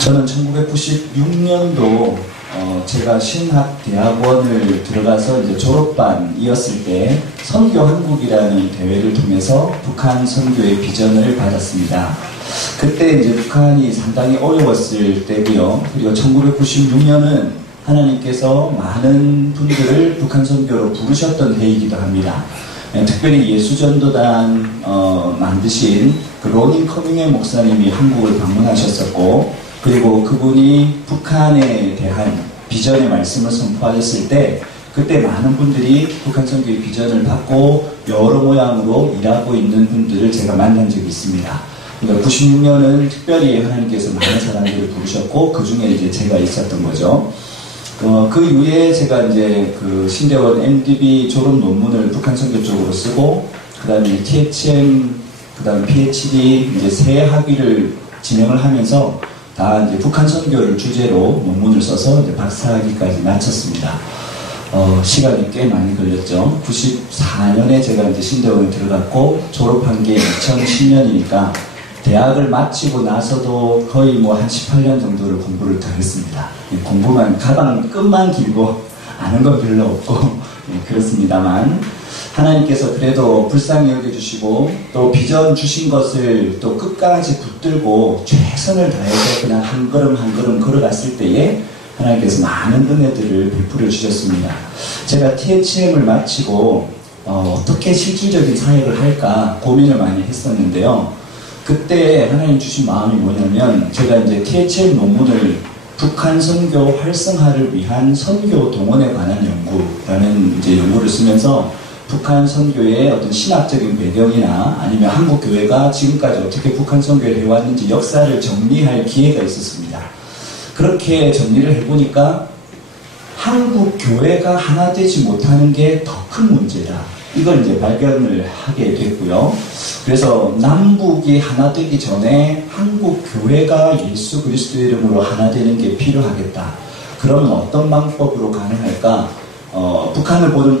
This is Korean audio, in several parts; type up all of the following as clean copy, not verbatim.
저는 1996년도 제가 신학대학원을 들어가서 이제 졸업반이었을 때 선교한국이라는 대회를 통해서 북한 선교의 비전을 받았습니다. 그때 이제 북한이 상당히 어려웠을 때고요. 그리고 1996년은 하나님께서 많은 분들을 북한 선교로 부르셨던 해이기도 합니다. 특별히 예수전도단 만드신 그 로닝 커밍의 목사님이 한국을 방문하셨었고, 그리고 그분이 북한에 대한 비전의 말씀을 선포하셨을 때 그때 많은 분들이 북한 선교의 비전을 받고 여러 모양으로 일하고 있는 분들을 제가 만난 적이 있습니다. 그러니까 96년은 특별히 하나님께서 많은 사람들을 부르셨고 그 중에 이제 제가 있었던 거죠. 그 이후에 제가 이제 그 신대원 MDB 졸업 논문을 북한 선교 쪽으로 쓰고, 그 다음에 THM, 그 다음에 PhD 이제 세 학위를 진행을 하면서 다 이제 북한 선교를 주제로 논문을 써서 이제 박사학위까지 마쳤습니다. 시간이 꽤 많이 걸렸죠. 94년에 제가 이제 신대원에 들어갔고 졸업한 게 2010년이니까 대학을 마치고 나서도 거의 뭐 한 18년 정도를 공부를 더 했습니다. 공부만 가방 끝만 길고 아는 건 별로 없고 그렇습니다만, 하나님께서 그래도 불쌍히 여겨주시고 또 비전 주신 것을 또 끝까지 붙들고 최선을 다해서 그냥 한 걸음 한 걸음 걸어갔을 때에 하나님께서 많은 은혜들을 베풀어 주셨습니다. 제가 THM을 마치고 어떻게 실질적인 사역을 할까 고민을 많이 했었는데요. 그때 하나님 주신 마음이 뭐냐면, 제가 이제 THM 논문을 북한 선교 활성화를 위한 선교 동원에 관한 연구라는 이제 연구를 쓰면서 북한 선교의 어떤 신학적인 배경이나 아니면 한국 교회가 지금까지 어떻게 북한 선교를 해왔는지 역사를 정리할 기회가 있었습니다. 그렇게 정리를 해보니까 한국 교회가 하나 되지 못하는 게 더 큰 문제다, 이걸 이제 발견을 하게 됐고요. 그래서 남북이 하나 되기 전에 한국 교회가 예수 그리스도의 이름으로 하나 되는 게 필요하겠다. 그러면 어떤 방법으로 가능할까? 북한을 보는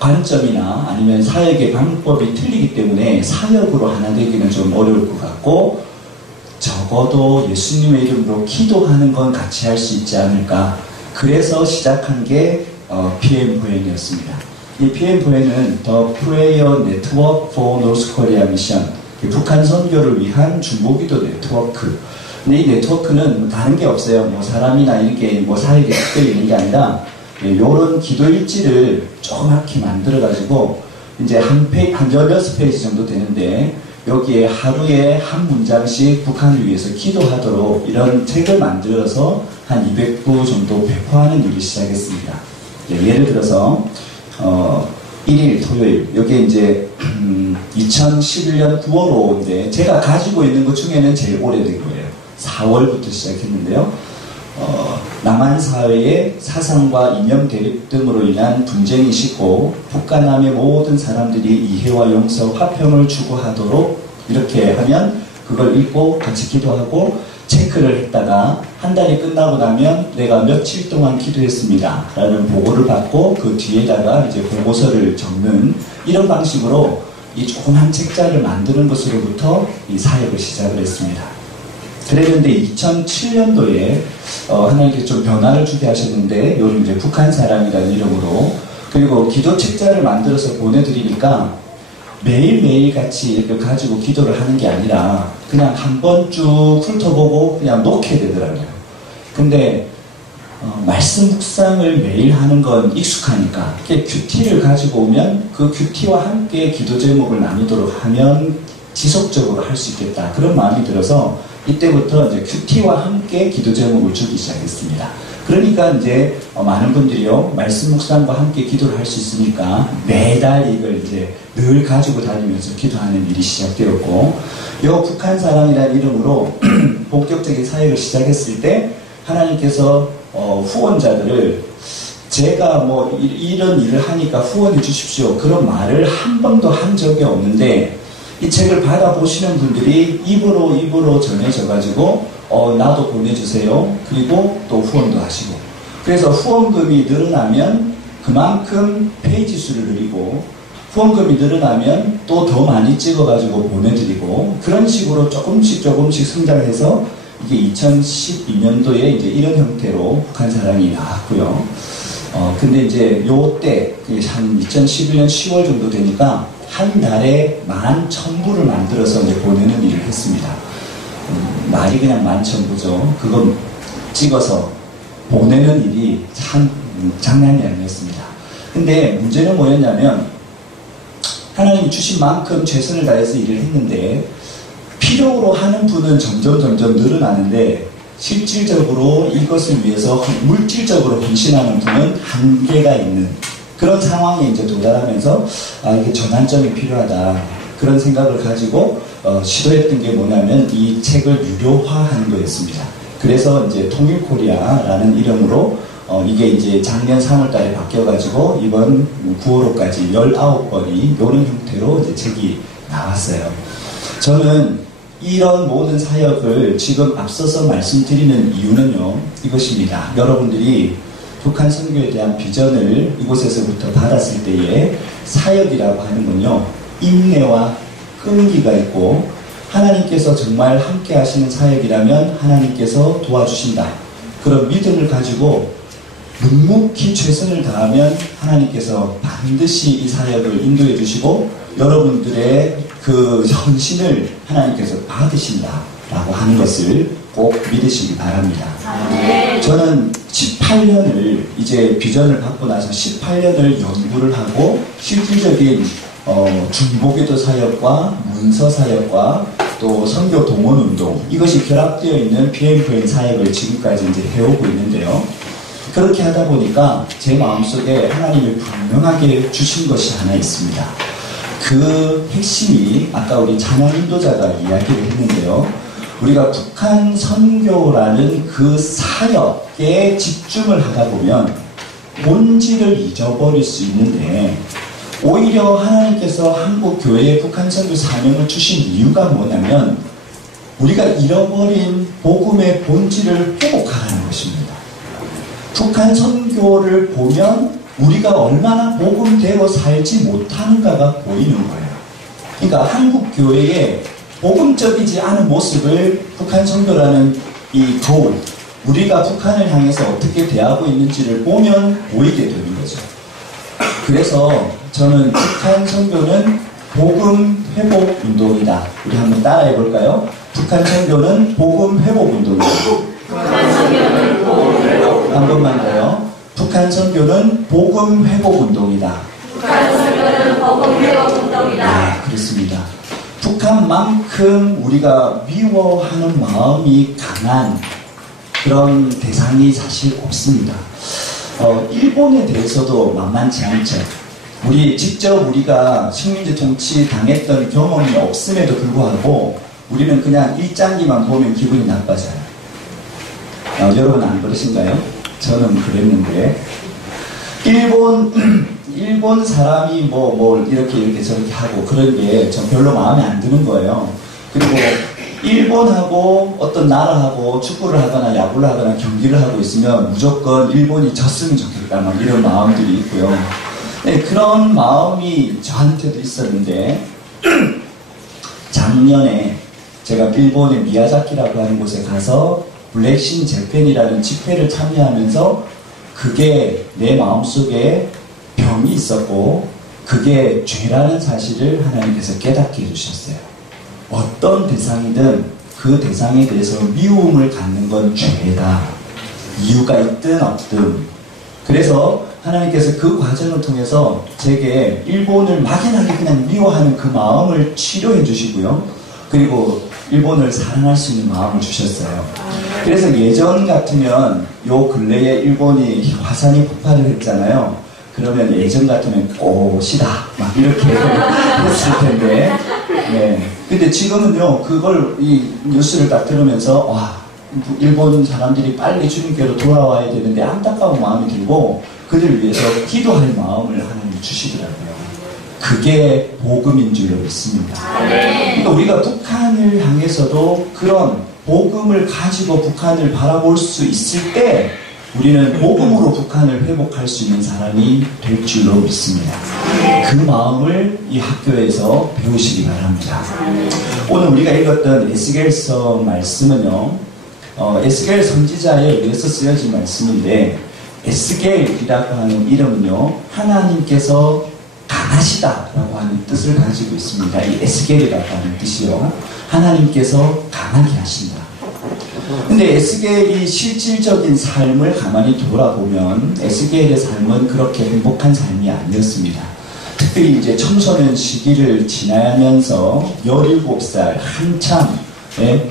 관점이나 아니면 사역의 방법이 틀리기 때문에 사역으로 하나 되기는 좀 어려울 것 같고, 적어도 예수님의 이름으로 기도하는 건 같이 할 수 있지 않을까. 그래서 시작한 게 PMVN이었습니다. 이 PMVN은 The Prayer Network for North Korea Mission, 북한 선교를 위한 중보기도 네트워크. 근데 이 네트워크는 뭐 다른 게 없어요. 뭐 사람이나 이렇게 뭐 사역이 특별히 있는 게 아니라, 요런 기도 일지를 조그맣게 만들어가지고 이제 한 16페이지 정도 되는데, 여기에 하루에 한 문장씩 북한을 위해서 기도하도록 이런 책을 만들어서 한 200부 정도 배포하는 일을 시작했습니다. 예를 들어서 1일 토요일, 여기에 이제 2011년 9월 5일인데 제가 가지고 있는 것 중에는 제일 오래된 거예요. 4월부터 시작했는데요. 남한 사회의 사상과 이념 대립 등으로 인한 분쟁이 식고 북한남의 모든 사람들이 이해와 용서, 화평을 추구하도록, 이렇게 하면 그걸 읽고 같이 기도하고 체크를 했다가 한 달이 끝나고 나면 내가 며칠 동안 기도했습니다 라는 보고를 받고 그 뒤에다가 이제 보고서를 적는, 이런 방식으로 이 조그만 책자를 만드는 것으로부터 이 사역을 시작을 했습니다. 그랬는데 2007년도에 하나님께서 좀 변화를 주게 하셨는데, 요즘 이제 북한 사람이라는 이름으로, 그리고 기도 책자를 만들어서 보내드리니까 매일매일 같이 이렇게 가지고 기도를 하는 게 아니라 그냥 한 번 쭉 훑어보고 그냥 놓게 되더라고요. 근데 말씀 묵상을 매일 하는 건 익숙하니까 큐티를 가지고 오면 그 큐티와 함께 기도 제목을 나누도록 하면 지속적으로 할 수 있겠다, 그런 마음이 들어서 이때부터 이제 큐티와 함께 기도 제목을 주기 시작했습니다. 그러니까 이제 많은 분들이요, 말씀 묵상과 함께 기도를 할 수 있으니까 매달 이걸 이제 늘 가지고 다니면서 기도하는 일이 시작되었고, 요 북한 사람이라는 이름으로 본격적인 사역을 시작했을 때 하나님께서 후원자들을, 제가 뭐 이런 일을 하니까 후원해 주십시오 그런 말을 한 번도 한 적이 없는데, 이 책을 받아보시는 분들이 입으로 전해져가지고 나도 보내주세요, 그리고 또 후원도 하시고, 그래서 후원금이 늘어나면 그만큼 페이지 수를 늘리고, 후원금이 늘어나면 또 더 많이 찍어가지고 보내드리고, 그런 식으로 조금씩 성장해서 이게 2012년도에 이제 이런 형태로 북한 사랑이 나왔고요. 근데 이제 요때 한 2011년 10월 정도 되니까 한 달에 11,000부를 만들어서 이제 보내는 일을 했습니다. 말이 그냥 11,000부죠. 그거 찍어서 보내는 일이 참 장난이 아니었습니다. 근데 문제는 뭐였냐면 하나님이 주신 만큼 최선을 다해서 일을 했는데 필요로 하는 분은 점점 늘어나는데 실질적으로 이것을 위해서 물질적으로 헌신하는 분은 한계가 있는 그런 상황에 이제 도달하면서 이게 전환점이 필요하다 그런 생각을 가지고 시도했던 게 뭐냐면 이 책을 유료화하는 거였습니다. 그래서 이제 통일코리아라는 이름으로 이게 이제 작년 3월달에 바뀌어가지고 이번 9월호까지 19권이 이런 형태로 이제 책이 나왔어요. 저는 이런 모든 사역을 지금 앞서서 말씀드리는 이유는요, 이것입니다. 여러분들이 북한 선교에 대한 비전을 이곳에서부터 받았을 때에 사역이라고 하는 건요, 인내와 끈기가 있고 하나님께서 정말 함께 하시는 사역이라면 하나님께서 도와주신다. 그런 믿음을 가지고 묵묵히 최선을 다하면 하나님께서 반드시 이 사역을 인도해 주시고 여러분들의 그 헌신을 하나님께서 받으신다라고 하는 것을 꼭 믿으시기 바랍니다. 저는 18년을 이제 비전을 받고 나서 18년을 연구를 하고 실질적인 중보기도 사역과 문서 사역과 또 선교 동원 운동 이것이 결합되어 있는 PMFN 사역을 지금까지 이제 해오고 있는데요. 그렇게 하다 보니까 제 마음속에 하나님이 분명하게 주신 것이 하나 있습니다. 그 핵심이 아까 우리 찬양 인도자가 이야기를 했는데요. 우리가 북한 선교라는 그 사역에 집중을 하다 보면 본질을 잊어버릴 수 있는데 오히려 하나님께서 한국 교회에 북한 선교 사명을 주신 이유가 뭐냐면 우리가 잃어버린 복음의 본질을 회복하라는 것입니다. 북한 선교를 보면 우리가 얼마나 복음대로 살지 못하는가가 보이는 거예요. 그러니까 한국 교회의 복음적이지 않은 모습을 북한 선교라는 이 거울, 우리가 북한을 향해서 어떻게 대하고 있는지를 보면 보이게 되는 거죠. 그래서 저는 북한 선교는 복음 회복 운동이다. 우리 한번 따라해 볼까요? 북한 선교는 복음 회복 운동이다. 북한 선교는 복음 회복. 한 번만 더요. 북한 선교는 복음 회복 운동이다. 북한 선교는 복음 회복 운동이다. 네, 그렇습니다. 북한만큼 우리가 미워하는 마음이 강한 그런 대상이 사실 없습니다. 일본에 대해서도 만만치 않죠. 우리가 식민지 통치 당했던 경험이 없음에도 불구하고 우리는 그냥 일장기만 보면 기분이 나빠져요. 여러분 안 그러신가요? 저는 그랬는데 일본 사람이 뭐 이렇게 저렇게 하고 그런 게 전 별로 마음에 안 드는 거예요. 그리고 일본하고 어떤 나라하고 축구를 하거나 야구를 하거나 경기를 하고 있으면 무조건 일본이 졌으면 좋겠다 막 이런 마음들이 있고요. 네, 그런 마음이 저한테도 있었는데 작년에 제가 일본의 미야자키라고 하는 곳에 가서 블랙신 재팬이라는 집회를 참여하면서 그게 내 마음속에 병이 있었고 그게 죄라는 사실을 하나님께서 깨닫게 해주셨어요. 어떤 대상이든 그 대상에 대해서 미움을 갖는 건 죄다. 이유가 있든 없든. 그래서 하나님께서 그 과정을 통해서 제게 일본을 막연하게 그냥 미워하는 그 마음을 치료해 주시고요. 그리고 일본을 사랑할 수 있는 마음을 주셨어요. 그래서 예전 같으면 요 근래에 일본이 화산이 폭발을 했잖아요. 그러면 예전 같으면 꽃이다 막 이렇게 했을 텐데 네. 근데 지금은요 그걸 이 뉴스를 딱 들으면서 와 일본 사람들이 빨리 주님께로 돌아와야 되는데 안타까운 마음이 들고 그들을 위해서 기도할 마음을 하나님 주시더라고요. 그게 복음인 줄로 믿습니다. 그러니까 우리가 북한을 향해서도 그런 복음을 가지고 북한을 바라볼 수 있을 때 우리는 복음으로 북한을 회복할 수 있는 사람이 될 줄로 믿습니다. 그 마음을 이 학교에서 배우시기 바랍니다. 오늘 우리가 읽었던 에스겔서 말씀은요, 에스겔 선지자에 의해서 쓰여진 말씀인데, 에스겔이라고 하는 이름은요, 하나님께서 강하시다라고 하는 뜻을 가지고 있습니다. 이 에스겔이라고 하는 뜻이요, 하나님께서 강하게 하신다. 근데 에스겔이 실질적인 삶을 가만히 돌아보면 에스겔의 삶은 그렇게 행복한 삶이 아니었습니다. 특별히 이제 청소년 시기를 지나면서 17살 한참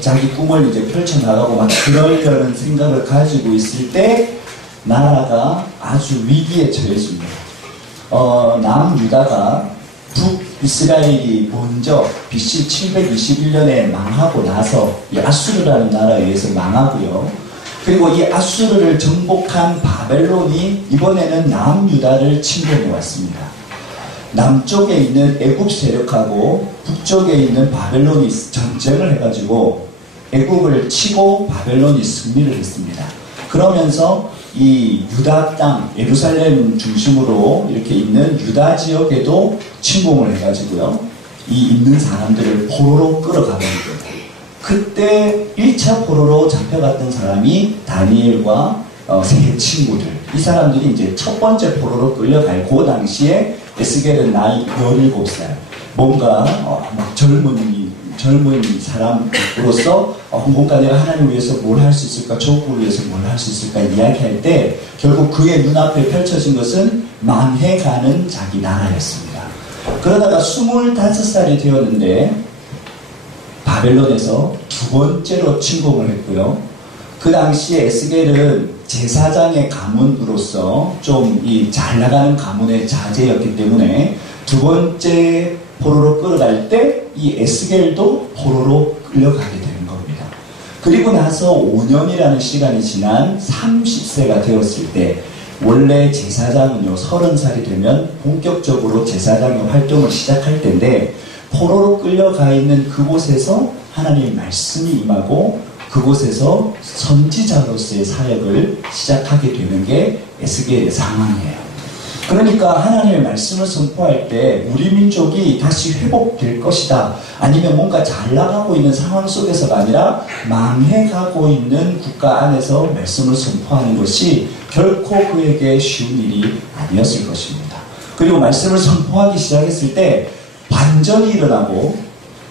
자기 꿈을 이제 펼쳐나가고 막 그러려는 생각을 가지고 있을 때 나라가 아주 위기에 처해집니다. 남유다가 북이스라엘이 먼저 BC 721년에 망하고 나서 이 아수르라는 나라에 의해서 망하고요. 그리고 이 아수르를 정복한 바벨론이 이번에는 남유다를 침공해 왔습니다. 남쪽에 있는 애굽 세력하고 북쪽에 있는 바벨론이 전쟁을 해가지고 애굽을 치고 바벨론이 승리를 했습니다. 그러면서 이 유다 땅, 예루살렘 중심으로 이렇게 있는 유다 지역에도 침공을 해가지고요, 이 있는 사람들을 포로로 끌어가버립니다. 그때 1차 포로로 잡혀갔던 사람이 다니엘과 세 친구들, 이 사람들이 이제 첫 번째 포로로 끌려갈 그 당시에 에스겔은 나이 17살, 뭔가 막 젊은 사람으로서 뭔가 내가 하나님을 위해서 뭘 할 수 있을까, 조국을 위해서 뭘 할 수 있을까 이야기할 때 결국 그의 눈앞에 펼쳐진 것은 망해가는 자기 나라였습니다. 그러다가 25살이 되었는데 바벨론에서 두 번째로 침공을 했고요. 그 당시에 에스겔은 제사장의 가문으로서 좀 이 잘 나가는 가문의 자제였기 때문에 두 번째 포로로 끌어갈 때 이 에스겔도 포로로 끌려가게 되는 겁니다. 그리고 나서 5년이라는 시간이 지난 30세가 되었을 때, 원래 제사장은요 30살이 되면 본격적으로 제사장의 활동을 시작할 텐데, 포로로 끌려가 있는 그곳에서 하나님의 말씀이 임하고 그곳에서 선지자로서의 사역을 시작하게 되는 게 에스겔의 상황이에요. 그러니까 하나님의 말씀을 선포할 때 우리 민족이 다시 회복될 것이다, 아니면 뭔가 잘 나가고 있는 상황 속에서가 아니라 망해가고 있는 국가 안에서 말씀을 선포하는 것이 결코 그에게 쉬운 일이 아니었을 것입니다. 그리고 말씀을 선포하기 시작했을 때 반전이 일어나고,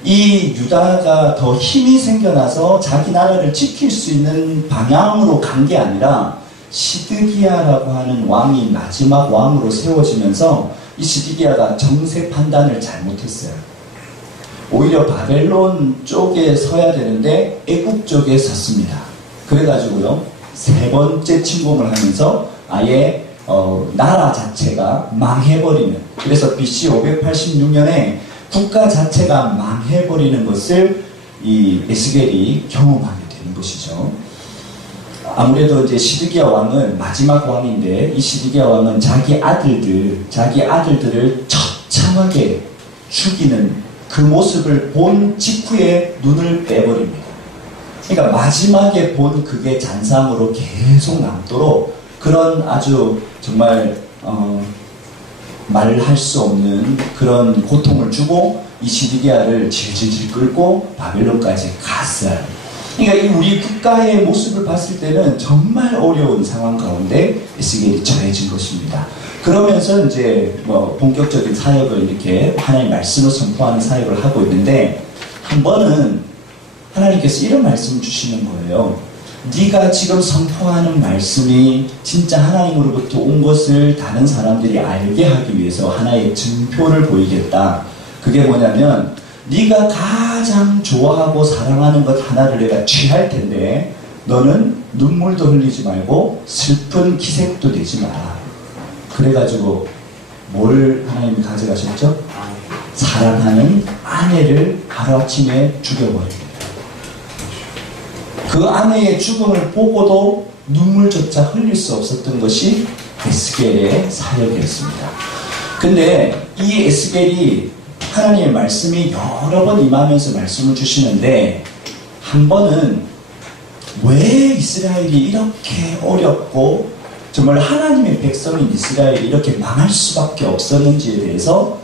이 유다가 더 힘이 생겨나서 자기 나라를 지킬 수 있는 방향으로 간 게 아니라 시드기야라고 하는 왕이 마지막 왕으로 세워지면서 이 시드기야가 정세 판단을 잘못했어요. 오히려 바벨론 쪽에 서야 되는데 애굽 쪽에 섰습니다. 그래가지고요 세 번째 침공을 하면서 아예 나라 자체가 망해버리는, 그래서 BC 586년에 국가 자체가 망해버리는 것을 이 에스겔이 경험하게 되는 것이죠. 아무래도 이제 시드기야 왕은 마지막 왕인데, 이 시드기야 왕은 자기 아들들을 처참하게 죽이는 그 모습을 본 직후에 눈을 빼버립니다. 그러니까 마지막에 본 그게 잔상으로 계속 남도록 그런 아주 정말 말할 수 없는 그런 고통을 주고 이 시드기야를 질질질 끌고 바벨론까지 갔어요. 그러니까 우리 국가의 모습을 봤을 때는 정말 어려운 상황 가운데 에스겔이 처해진 것입니다. 그러면서 이제 본격적인 사역을 이렇게 하나님의 말씀을 선포하는 사역을 하고 있는데, 한 번은 하나님께서 이런 말씀을 주시는 거예요. 네가 지금 선포하는 말씀이 진짜 하나님으로부터 온 것을 다른 사람들이 알게 하기 위해서 하나의 증표를 보이겠다. 그게 뭐냐면, 네가 가장 좋아하고 사랑하는 것 하나를 내가 취할 텐데 너는 눈물도 흘리지 말고 슬픈 기색도 내지 마라. 그래가지고 뭘 하나님이 가져가셨죠? 사랑하는 아내를 하루아침에 죽여버립니다. 그 아내의 죽음을 보고도 눈물조차 흘릴 수 없었던 것이 에스겔의 사역이었습니다. 근데 이 에스겔이 하나님의 말씀이 여러 번 임하면서 말씀을 주시는데, 한 번은 왜 이스라엘이 이렇게 어렵고 정말 하나님의 백성인 이스라엘이 이렇게 망할 수밖에 없었는지에 대해서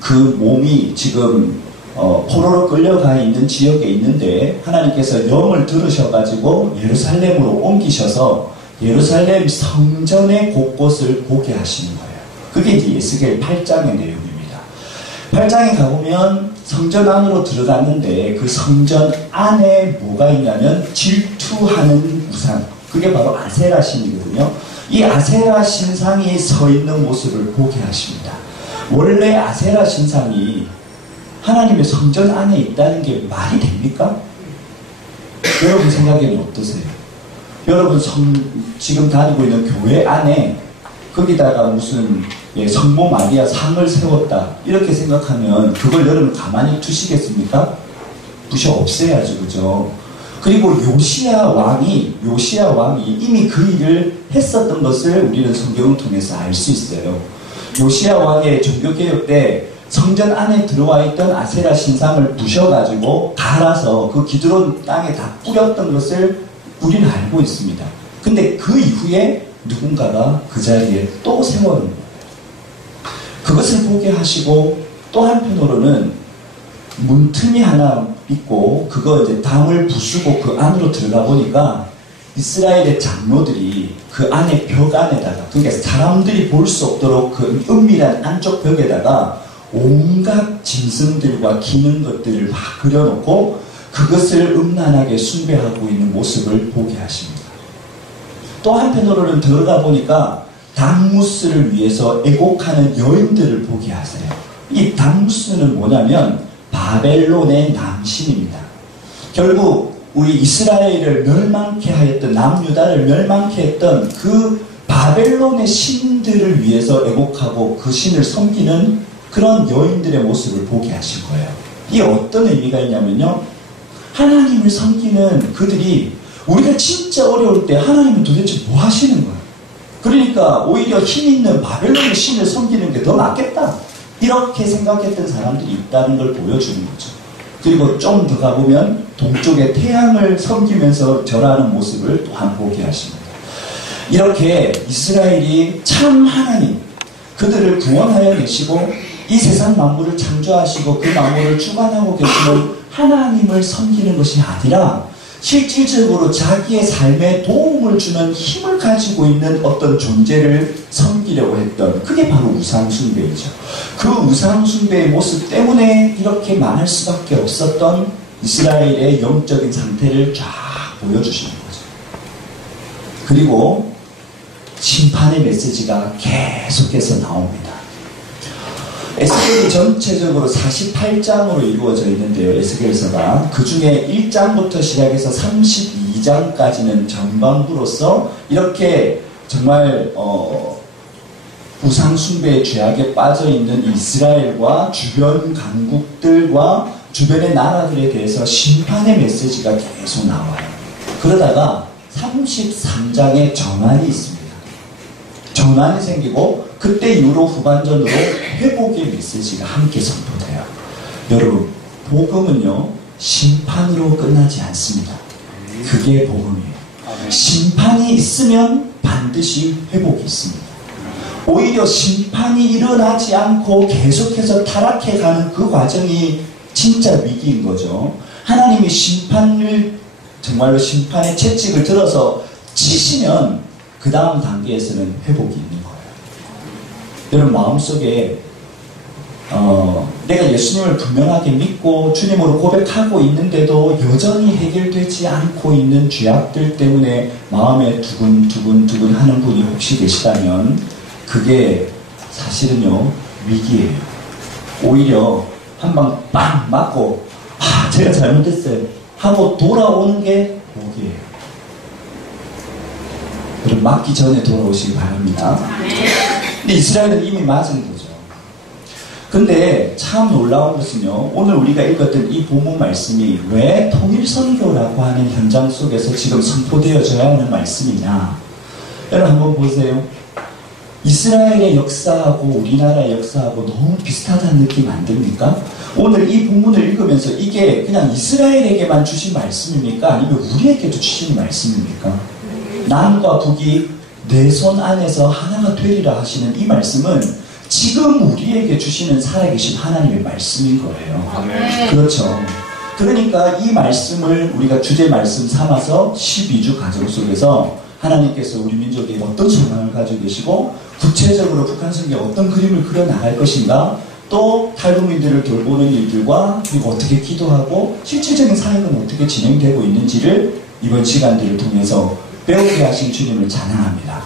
그 몸이 지금 포로로 끌려가 있는 지역에 있는데 하나님께서 영을 들으셔가지고 예루살렘으로 옮기셔서 예루살렘 성전의 곳곳을 보게 하시는 거예요. 그게 이제 에스겔 8장의 내용입니다. 8장에 가보면 성전 안으로 들어갔는데 그 성전 안에 뭐가 있냐면 질투하는 우상, 그게 바로 아세라 신이거든요. 이 아세라 신상이 서 있는 모습을 보게 하십니다. 원래 아세라 신상이 하나님의 성전 안에 있다는 게 말이 됩니까? 여러분 생각에는 어떠세요? 여러분 지금 다니고 있는 교회 안에 거기다가 무슨 성모 마리아 상을 세웠다 이렇게 생각하면 그걸 여러분 가만히 두시겠습니까? 부셔 없애야죠, 그죠? 그리고 요시야 왕이 이미 그 일을 했었던 것을 우리는 성경을 통해서 알 수 있어요. 요시야 왕의 종교개혁 때 성전 안에 들어와 있던 아세라 신상을 부셔가지고 갈아서 그 기드론 땅에 다 뿌렸던 것을 우리는 알고 있습니다. 근데 그 이후에 누군가가 그 자리에 또 세워놓은 거예요. 그것을 보게 하시고 또 한편으로는 문틈이 하나 있고 그거 이제 담을 부수고 그 안으로 들어가 보니까 이스라엘의 장로들이 그 안에 벽 안에다가, 그러니까 사람들이 볼 수 없도록 그 은밀한 안쪽 벽에다가 온갖 짐승들과 기는 것들을 막 그려놓고 그것을 음란하게 숭배하고 있는 모습을 보게 하십니다. 또 한편으로는 들어가 보니까 담무스를 위해서 애곡하는 여인들을 보게 하세요. 이 담무스는 뭐냐면 바벨론의 남신입니다. 결국 우리 이스라엘을 멸망케 하였던, 남유다를 멸망케 했던 그 바벨론의 신들을 위해서 애곡하고 그 신을 섬기는 그런 여인들의 모습을 보게 하신 거예요. 이게 어떤 의미가 있냐면요, 하나님을 섬기는 그들이 우리가 진짜 어려울 때 하나님은 도대체 뭐 하시는 거예요? 그러니까 오히려 힘 있는 바벨론의 신을 섬기는 게 더 낫겠다, 이렇게 생각했던 사람들이 있다는 걸 보여주는 거죠. 그리고 좀 더 가보면 동쪽의 태양을 섬기면서 절하는 모습을 또한 보게 하십니다. 이렇게 이스라엘이 참 하나님, 그들을 구원하여 계시고 이 세상 만물을 창조하시고 그 만물을 주관하고 계시는 하나님을 섬기는 것이 아니라 실질적으로 자기의 삶에 도움을 주는 힘을 가지고 있는 어떤 존재를 섬기려고 했던, 그게 바로 우상숭배이죠. 그 우상숭배의 모습 때문에 이렇게 망할 수밖에 없었던 이스라엘의 영적인 상태를 쫙 보여주시는 거죠. 그리고 심판의 메시지가 계속해서 나옵니다. 에스겔이 전체적으로 48장으로 이루어져 있는데요, 에스겔서가. 그 중에 1장부터 시작해서 32장까지는 전반부로서 이렇게 정말 우상숭배의 죄악에 빠져있는 이스라엘과 주변 강국들과 주변의 나라들에 대해서 심판의 메시지가 계속 나와요. 그러다가 33장에 전환이 있습니다. 전환이 생기고 그때 이후로 후반전으로 회복의 메시지가 함께 선포돼요. 여러분, 복음은요, 심판으로 끝나지 않습니다. 그게 복음이에요. 심판이 있으면 반드시 회복이 있습니다. 오히려 심판이 일어나지 않고 계속해서 타락해가는 그 과정이 진짜 위기인 거죠. 하나님이 심판을, 정말로 심판의 채찍을 들어서 치시면 그 다음 단계에서는 회복이 있는 거예요. 여러분, 마음속에 내가 예수님을 분명하게 믿고 주님으로 고백하고 있는데도 여전히 해결되지 않고 있는 죄악들 때문에 마음에 두근두근 하는 분이 혹시 계시다면 그게 사실은요, 위기예요. 오히려 한 방 빵 맞고 제가 잘못했어요 하고 돌아오는 게 복이에요. 여러분, 맞기 전에 돌아오시기 바랍니다. 근데 이스라엘은 이미 맞은 거죠. 근데 참 놀라운 것은요, 오늘 우리가 읽었던 이 본문 말씀이 왜 통일선교라고 하는 현장 속에서 지금 선포되어져야 하는 말씀이냐. 여러분 한번 보세요. 이스라엘의 역사하고 우리나라의 역사하고 너무 비슷하다는 느낌 안 듭니까? 오늘 이 본문을 읽으면서 이게 그냥 이스라엘에게만 주신 말씀입니까? 아니면 우리에게도 주신 말씀입니까? 남과 북이 내 손 안에서 하나가 되리라 하시는 이 말씀은 지금 우리에게 주시는 살아계신 하나님의 말씀인 거예요. 그렇죠. 그러니까 이 말씀을 우리가 주제 말씀 삼아서 12주 과정 속에서 하나님께서 우리 민족에 어떤 소망을 가지고 계시고 구체적으로 북한 선교에 어떤 그림을 그려나갈 것인가, 또 탈북민들을 돌보는 일들과 그리고 어떻게 기도하고 실질적인 사역은 어떻게 진행되고 있는지를 이번 시간들을 통해서 배우게 하신 주님을 찬양합니다.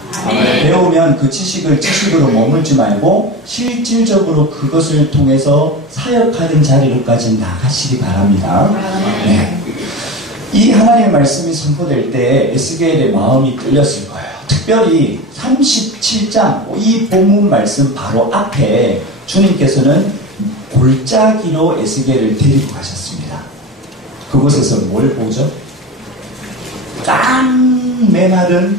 배우면 그 지식을 지식으로 머물지 말고 실질적으로 그것을 통해서 사역하는 자리로까지 나가시기 바랍니다. 네. 이 하나님의 말씀이 선포될 때 에스겔의 마음이 끌렸을 거예요. 특별히 37장 이 본문 말씀 바로 앞에 주님께서는 골짜기로 에스겔을 데리고 가셨습니다. 그곳에서 뭘 보죠? 메마른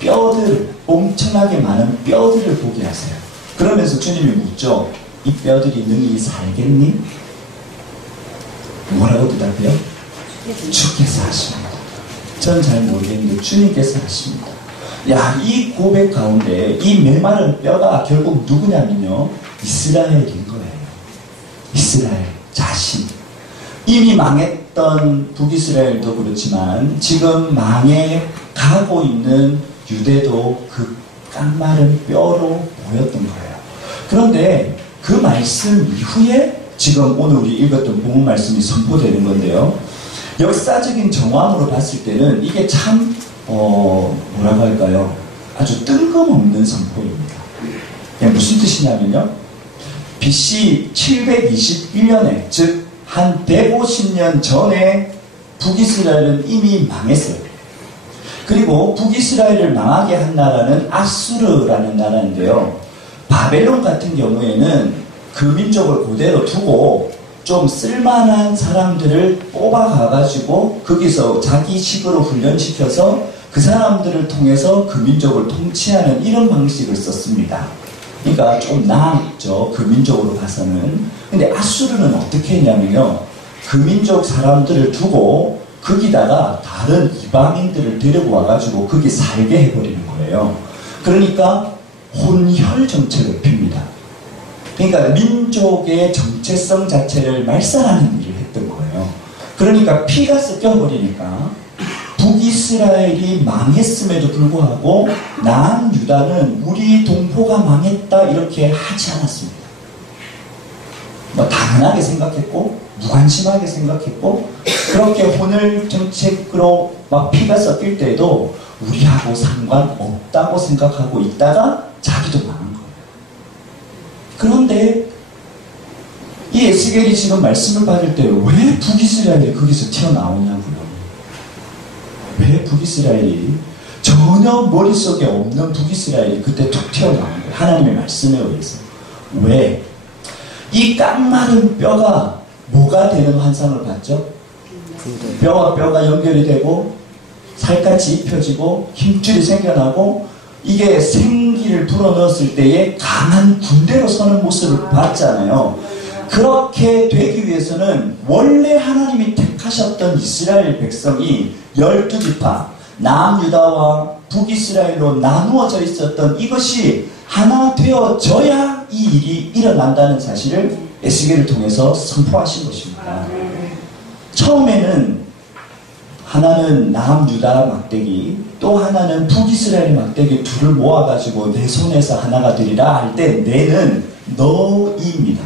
뼈들, 엄청나게 많은 뼈들을 보게 하세요. 그러면서 주님이 묻죠. 이 뼈들이 능히 살겠니? 뭐라고 대답해요? 주께서 하십니다. 전 잘 모르겠는데 주님께서 하십니다. 야, 이 고백 가운데 이 메마른 뼈가 결국 누구냐면요, 이스라엘인 거예요. 이스라엘 자신. 이미 망했던 북이스라엘도 그렇지만 지금 망해 가고 있는 유대도 그 깡마른 뼈로 보였던 거예요. 그런데 그 말씀 이후에 지금 오늘 우리 읽었던 본문 말씀이 선포되는 건데요. 역사적인 정황으로 봤을 때는 이게 참 뭐라고 할까요? 아주 뜬금없는 선포입니다. 무슨 뜻이냐면요, BC 721년에 즉 한 150년 전에 북이스라엘은 이미 망했어요. 그리고 북이스라엘을 망하게 한 나라는 아수르라는 나라인데요. 바벨론 같은 경우에는 그 민족을 그대로 두고 좀 쓸만한 사람들을 뽑아가가지고 거기서 자기식으로 훈련시켜서 그 사람들을 통해서 그 민족을 통치하는 이런 방식을 썼습니다. 그러니까 좀 나았죠. 그 민족으로 봐서는. 근데 아수르는 어떻게 했냐면요, 그 민족 사람들을 두고 거기다가 다른 이방인들을 데리고 와가지고 거기 살게 해버리는 거예요. 그러니까 혼혈 정책을 핍니다. 그러니까 민족의 정체성 자체를 말살하는 일을 했던 거예요. 그러니까 피가 섞여버리니까 북이스라엘이 망했음에도 불구하고 남유다는 우리 동포가 망했다 이렇게 하지 않았습니다. 뭐 당연하게 생각했고 무관심하게 생각했고 그렇게 혼혈 정책으로 막 피가 섞일 때에도 우리하고 상관없다고 생각하고 있다가 자기도 망한 거예요. 그런데 이 에스겔이 지금 말씀을 받을 때 왜 북이스라엘이 거기서 튀어나오냐고요. 왜 북이스라엘이 전혀 머릿속에 없는 북이스라엘이 그때 툭 튀어나온 거예요. 하나님의 말씀에 의해서. 왜? 이 깡마른 뼈가 뭐가 되는 환상을 봤죠? 뼈와 뼈가 연결이 되고 살갗이 입혀지고 힘줄이 생겨나고 이게 생기를 불어넣었을 때에 강한 군대로 서는 모습을 봤잖아요. 그렇게 되기 위해서는 원래 하나님이 택하셨던 이스라엘 백성이 12지파 남유다와 북이스라엘로 나누어져 있었던 이것이 하나 되어져야 이 일이 일어난다는 사실을 에스겔을 통해서 선포하신 것입니다. 처음에는 하나는 남유다 막대기 또 하나는 북이스라엘 막대기 둘을 모아가지고 내 손에서 하나가 되리라 할 때 내는 너희입니다.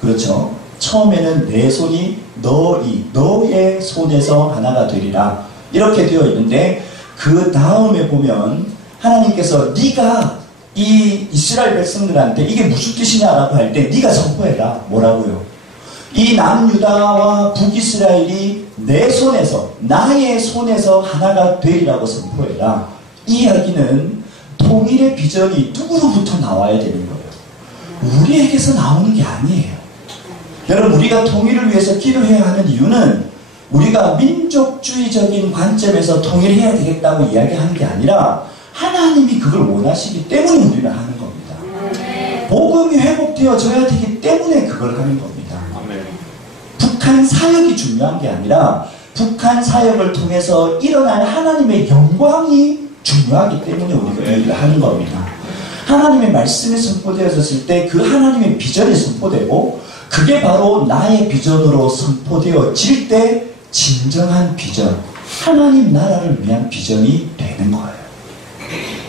그렇죠? 처음에는 내 손이 너의 손에서 하나가 되리라 이렇게 되어 있는데 그 다음에 보면 하나님께서 네가 이 이스라엘 백성들한테 이게 무슨 뜻이냐라고 할 때 네가 선포해라. 뭐라고요? 이 남유다와 북이스라엘이 내 손에서 나의 손에서 하나가 되리라고 선포해라. 이 이야기는 통일의 비전이 누구로부터 나와야 되는 거예요. 우리에게서 나오는 게 아니에요. 여러분, 우리가 통일을 위해서 기도해야 하는 이유는 우리가 민족주의적인 관점에서 통일해야 되겠다고 이야기하는 게 아니라 하나님이 그걸 원하시기 때문에 우리는 하는 겁니다. 복음이 회복되어져야 되기 때문에 그걸 하는 겁니다. 북한 사역이 중요한 게 아니라 북한 사역을 통해서 일어날 하나님의 영광이 중요하기 때문에 우리가 이 일을 하는 겁니다. 하나님의 말씀이 선포되어졌을 때 그 하나님의 비전이 선포되고 그게 바로 나의 비전으로 선포되어질 때 진정한 비전, 하나님 나라를 위한 비전이 되는 거예요.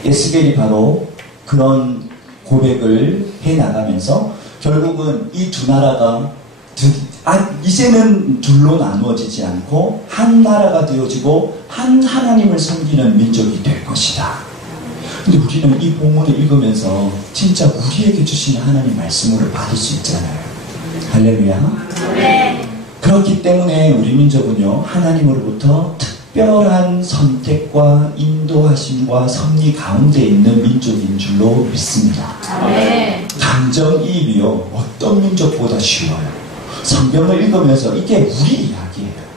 에스겔이 바로 그런 고백을 해나가면서 결국은 이 두 나라가 이제는 둘로 나누어지지 않고 한 나라가 되어지고 한 하나님을 섬기는 민족이 될 것이다. 근데 우리는 이 본문을 읽으면서 진짜 우리에게 주신 하나님 말씀으로 받을 수 있잖아요. 할렐루야. 네. 그렇기 때문에 우리 민족은요, 하나님으로부터 특별한 선택과 인도하심과 섭리 가운데 있는 민족인 줄로 믿습니다. 네. 감정이입이요, 어떤 민족보다 쉬워요. 성경을 읽으면서 이게 우리 이야기예요.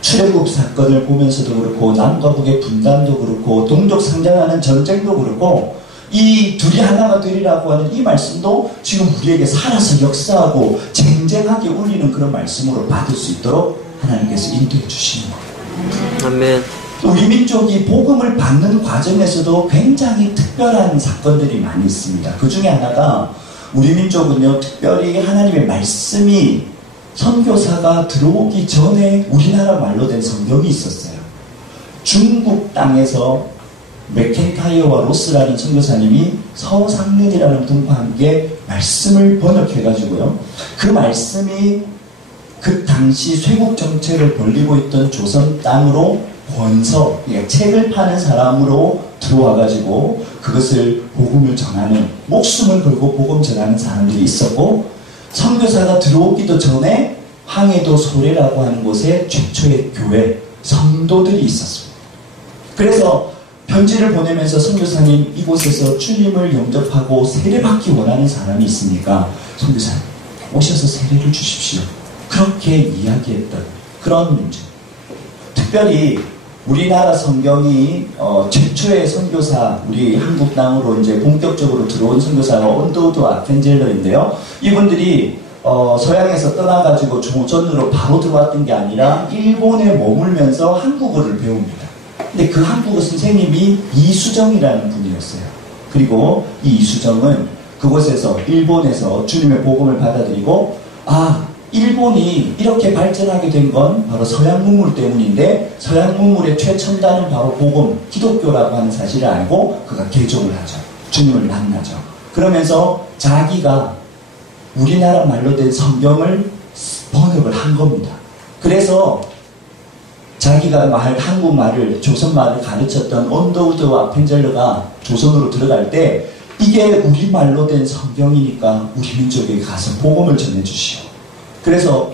출애굽 사건을 보면서도 그렇고 남과 북의 분단도 그렇고 동족 상장하는 전쟁도 그렇고 이 둘이 하나가 되리라고 하는 이 말씀도 지금 우리에게 살아서 역사하고 쟁쟁하게 울리는 그런 말씀으로 받을 수 있도록 하나님께서 인도해 주시는 거예요. 아멘. 우리 민족이 복음을 받는 과정에서도 굉장히 특별한 사건들이 많이 있습니다. 그 중에 하나가 우리 민족은요, 특별히 하나님의 말씀이 선교사가 들어오기 전에 우리나라 말로 된 성경이 있었어요. 중국 땅에서 맥켄타이어와 로스라는 선교사님이 서상련이라는 분과 함께 말씀을 번역해가지고요, 그 말씀이 그 당시 쇄국 정체를 벌리고 있던 조선 땅으로 권서, 책을 파는 사람으로 들어와가지고 그것을 복음을 전하는, 목숨을 걸고 복음 전하는 사람들이 있었고, 선교사가 들어오기도 전에 황해도 소래라고 하는 곳에 최초의 교회, 성도들이 있었습니다. 그래서 편지를 보내면서 선교사님, 이곳에서 주님을 영접하고 세례받기 원하는 사람이 있으니까 선교사님 오셔서 세례를 주십시오. 그렇게 이야기했던 그런 문제. 특별히 우리나라 성경이 최초의 선교사, 우리 한국 땅으로 이제 본격적으로 들어온 선교사가 온도우드 아켄젤러인데요. 이분들이 서양에서 떠나가지고 조선으로 바로 들어왔던 게 아니라 일본에 머물면서 한국어를 배웁니다. 근데 그 한국어 선생님이 이수정이라는 분이었어요. 그리고 이 이수정은 그곳에서, 일본에서 주님의 복음을 받아들이고, 일본이 이렇게 발전하게 된 건 바로 서양 문물 때문인데, 서양 문물의 최첨단은 바로 복음, 기독교라고 하는 사실을 알고 그가 개종을 하죠. 주님을 만나죠. 그러면서 자기가 우리나라 말로 된 성경을 번역을 한 겁니다. 그래서 자기가 한국말을, 조선말을 가르쳤던 온도우드와 펜젤러가 조선으로 들어갈 때 이게 우리말로 된 성경이니까 우리 민족에게 가서 복음을 전해주시오. 그래서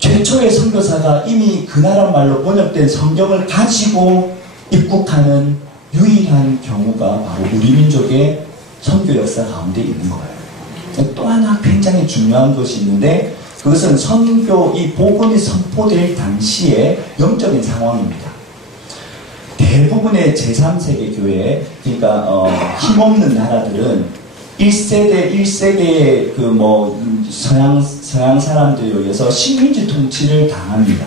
최초의 선교사가 이미 그 나라 말로 번역된 성경을 가지고 입국하는 유일한 경우가 바로 우리 민족의 선교 역사 가운데 있는 거예요. 또 하나 굉장히 중요한 것이 있는데, 그것은 선교, 이 복음이 선포될 당시의 영적인 상황입니다. 대부분의 제3세계 교회, 그러니까 힘없는 나라들은 1세대의 서양 사람들에 의해서 식민지 통치를 당합니다.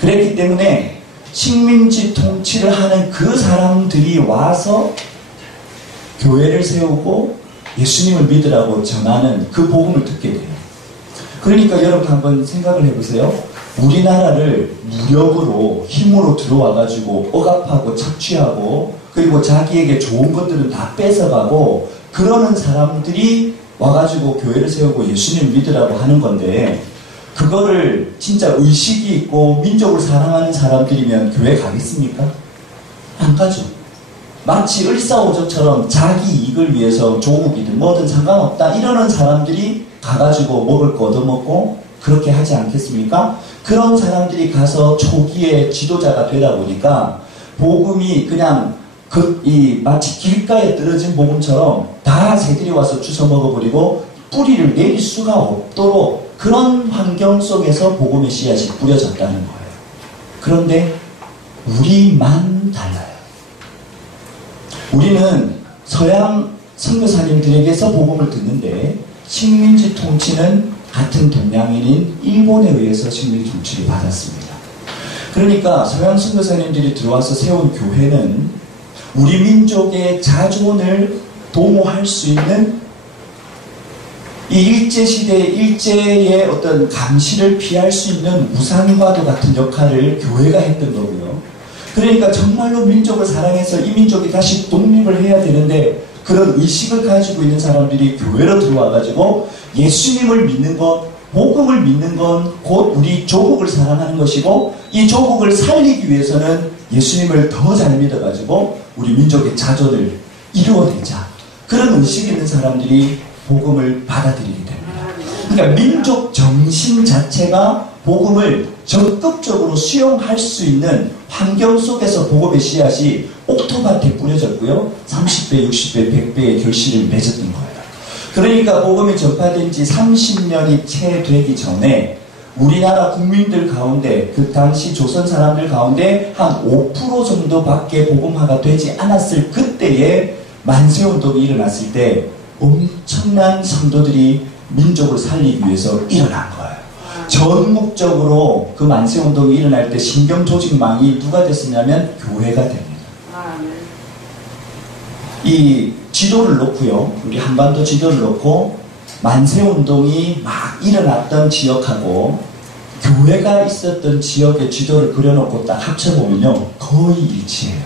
그랬기 때문에 식민지 통치를 하는 그 사람들이 와서 교회를 세우고 예수님을 믿으라고 전하는 그 복음을 듣게 돼요. 그러니까 여러분 한번 생각을 해보세요. 우리나라를 무력으로, 힘으로 들어와가지고 억압하고 착취하고, 그리고 자기에게 좋은 것들은 다 뺏어가고 그러는 사람들이 와가지고 교회를 세우고 예수님 믿으라고 하는 건데, 그거를 진짜 의식이 있고 민족을 사랑하는 사람들이면 교회 가겠습니까? 안 가죠. 마치 을사오적처럼 자기 이익을 위해서 조국이든 뭐든 상관없다 이러는 사람들이 가가지고 먹을 거 얻어먹고 그렇게 하지 않겠습니까? 그런 사람들이 가서 초기에 지도자가 되다 보니까 복음이 그냥 마치 길가에 떨어진 복음처럼 다 새들이 와서 주워 먹어버리고 뿌리를 내릴 수가 없도록 그런 환경 속에서 복음의 씨앗이 뿌려졌다는 거예요. 그런데 우리만 달라요. 우리는 서양 선교사님들에게서 복음을 듣는데, 식민지 통치는 같은 동양인인 일본에 의해서 식민지 통치를 받았습니다. 그러니까 서양 선교사님들이 들어와서 세운 교회는 우리 민족의 자존을 도모할 수 있는 이 일제시대의 일제의 어떤 감시를 피할 수 있는 우상과도 같은 역할을 교회가 했던 거고요. 그러니까 정말로 민족을 사랑해서 이 민족이 다시 독립을 해야 되는데 그런 의식을 가지고 있는 사람들이 교회로 들어와가지고 예수님을 믿는 것, 복음을 믿는 건 곧 우리 조국을 사랑하는 것이고 이 조국을 살리기 위해서는 예수님을 더 잘 믿어가지고 우리 민족의 자존을 이루어내자. 그런 의식이 있는 사람들이 복음을 받아들이게 됩니다. 그러니까 민족 정신 자체가 복음을 적극적으로 수용할 수 있는 환경 속에서 복음의 씨앗이 옥토밭에 뿌려졌고요. 30배, 60배, 100배의 결실을 맺었던 거예요. 그러니까 복음이 전파된 지 30년이 채 되기 전에 우리나라 국민들 가운데 그 당시 조선 사람들 가운데 한 5% 정도밖에 복음화가 되지 않았을 그때에 만세운동이 일어났을 때 엄청난 성도들이 민족을 살리기 위해서 일어난 거예요. 전국적으로 그 만세운동이 일어날 때 신경조직망이 누가 됐었냐면 교회가 됩니다. 이 지도를 놓고요. 우리 한반도 지도를 놓고 만세운동이 막 일어났던 지역하고 교회가 있었던 지역의 지도를 그려놓고 딱 합쳐보면요. 거의 일치해요.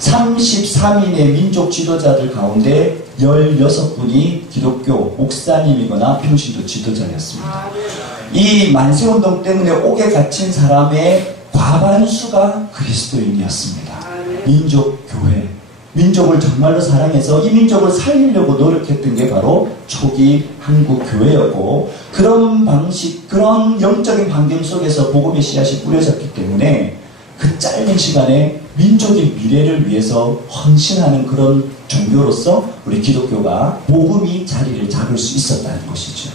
33인의 민족 지도자들 가운데 16분이 기독교 목사님이거나 평신도 지도자였습니다. 이 만세운동 때문에 옥에 갇힌 사람의 과반수가 그리스도인이었습니다. 민족 교회. 민족을 정말로 사랑해서 이 민족을 살리려고 노력했던 게 바로 초기 한국 교회였고 그런 방식, 그런 영적인 환경 속에서 복음의 씨앗이 뿌려졌기 때문에 그 짧은 시간에 민족의 미래를 위해서 헌신하는 그런 종교로서 우리 기독교가 복음이 자리를 잡을 수 있었다는 것이죠.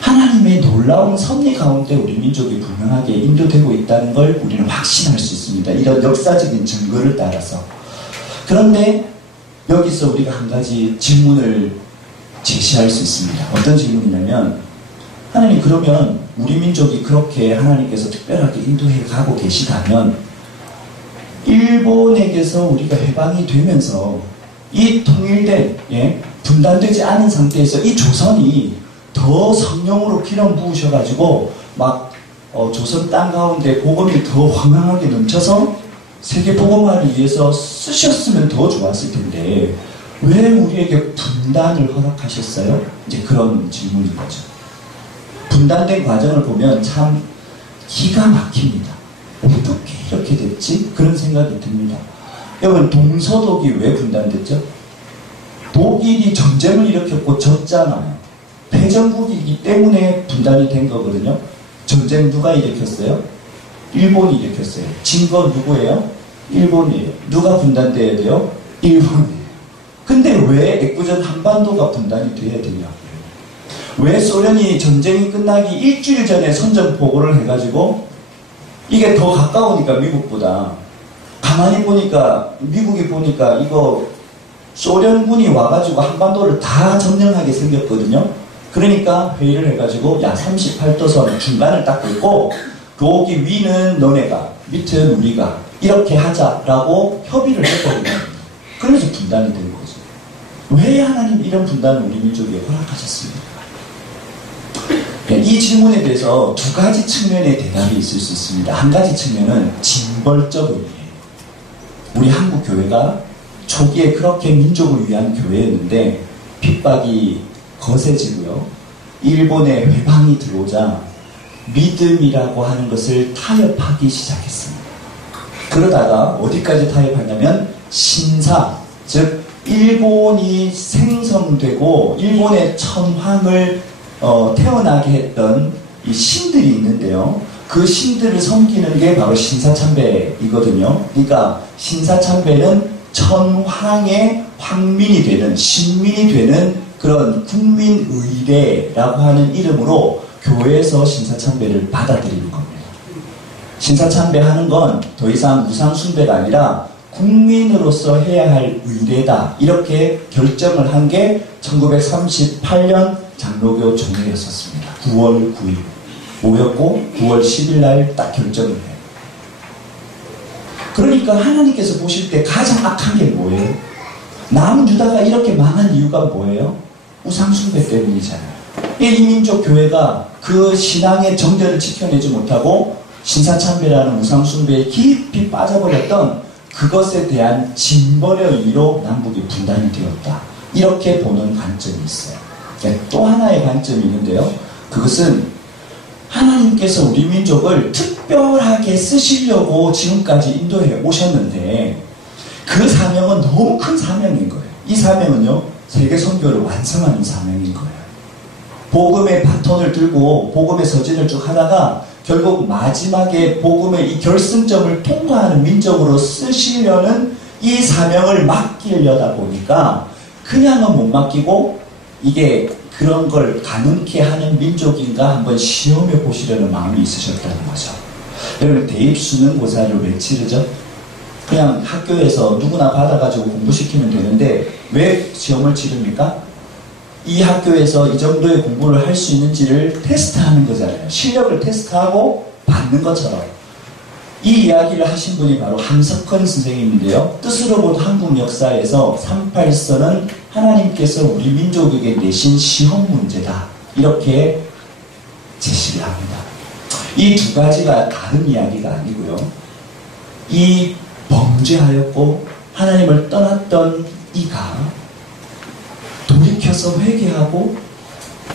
하나님의 놀라운 섭리 가운데 우리 민족이 분명하게 인도되고 있다는 걸 우리는 확신할 수 있습니다. 이런 역사적인 증거를 따라서. 그런데 여기서 우리가 한 가지 질문을 제시할 수 있습니다. 어떤 질문이냐면 하나님 그러면 우리 민족이 그렇게 하나님께서 특별하게 인도해 가고 계시다면 일본에게서 우리가 해방이 되면서 이 통일된 분단되지 않은 상태에서 이 조선이 더 성령으로 기름 부으셔가지고 막 조선 땅 가운데 복음이 더 황량하게 넘쳐서 세계 복음화를 위해서 쓰셨으면 더 좋았을 텐데 왜 우리에게 분단을 허락하셨어요? 이제 그런 질문인 거죠. 분단된 과정을 보면 참 기가 막힙니다. 어떻게 이렇게 됐지? 그런 생각이 듭니다. 여러분 동서독이 왜 분단됐죠? 독일이 전쟁을 일으켰고 졌잖아요. 패전국이기 때문에 분단이 된 거거든요. 전쟁 누가 일으켰어요? 일본이 일으켰어요. 진 건 누구예요? 일본이에요. 누가 분단돼야 돼요? 일본이에요. 근데 왜 애꿎은 한반도가 분단이 돼야 되냐고요. 왜 소련이 전쟁이 끝나기 일주일 전에 선전포고를 해가지고 이게 더 가까우니까 미국보다 가만히 보니까 미국이 보니까 이거 소련군이 와가지고 한반도를 다 점령하게 생겼거든요. 그러니까 회의를 해가지고 야 38도선 중간을 딱 긁고 거기 위는 너네가 밑은 우리가 이렇게 하자라고 협의를 했거든요. 그래서 분단이 된 거죠. 왜 하나님 이런 분단을 우리 민족에 허락하셨습니까? 이 질문에 대해서 두 가지 측면의 대답이 있을 수 있습니다. 한 가지 측면은 징벌적 의미예요. 우리 한국 교회가 초기에 그렇게 민족을 위한 교회였는데 핍박이 거세지고요. 일본의 회방이 들어오자 믿음이라고 하는 것을 타협하기 시작했습니다. 그러다가 어디까지 타협하냐면 신사, 즉 일본이 생성되고 일본의 천황을 태어나게 했던 이 신들이 있는데요. 그 신들을 섬기는 게 바로 신사참배이거든요. 그러니까 신사참배는 천황의 황민이 되는 신민이 되는 그런 국민의례라고 하는 이름으로 교회에서 신사참배를 받아들이는 겁니다. 신사참배하는 건 더 이상 우상숭배가 아니라 국민으로서 해야 할 의례다. 이렇게 결정을 한 게 1938년 장로교 종회였었습니다. 9월 9일 모였고 9월 10일 날 딱 결정을 해요. 그러니까 하나님께서 보실 때 가장 악한 게 뭐예요? 남유다가 이렇게 망한 이유가 뭐예요? 우상숭배 때문이잖아요. 이 민족 교회가 그 신앙의 정절을 지켜내지 못하고 신사참배라는 우상숭배에 깊이 빠져버렸던 그것에 대한 징벌의 의미로 남북이 분단이 되었다. 이렇게 보는 관점이 있어요. 또 하나의 관점이 있는데요. 그것은 하나님께서 우리 민족을 특별하게 쓰시려고 지금까지 인도해 오셨는데 그 사명은 너무 큰 사명인 거예요. 이 사명은요, 세계 선교를 완성하는 사명인 거예요. 복음의 바톤을 들고 복음의 서진을 쭉 하다가 결국 마지막에 복음의 이 결승점을 통과하는 민족으로 쓰시려는 이 사명을 맡기려다 보니까 그냥은 못 맡기고 이게 그런 걸 가능케 하는 민족인가 한번 시험해 보시려는 마음이 있으셨다는 거죠. 여러분, 대입수능고사를 왜 치르죠? 그냥 학교에서 누구나 받아가지고 공부시키면 되는데 왜 시험을 치릅니까? 이 학교에서 이 정도의 공부를 할 수 있는지를 테스트하는 거잖아요. 실력을 테스트하고 받는 것처럼. 이 이야기를 하신 분이 바로 함석헌 선생님인데요. 뜻으로 본 한국 역사에서 38선은 하나님께서 우리 민족에게 내신 시험 문제다. 이렇게 제시를 합니다. 이 두 가지가 다른 이야기가 아니고요. 이 범죄하였고 하나님을 떠났던 이가 돌이켜서 회개하고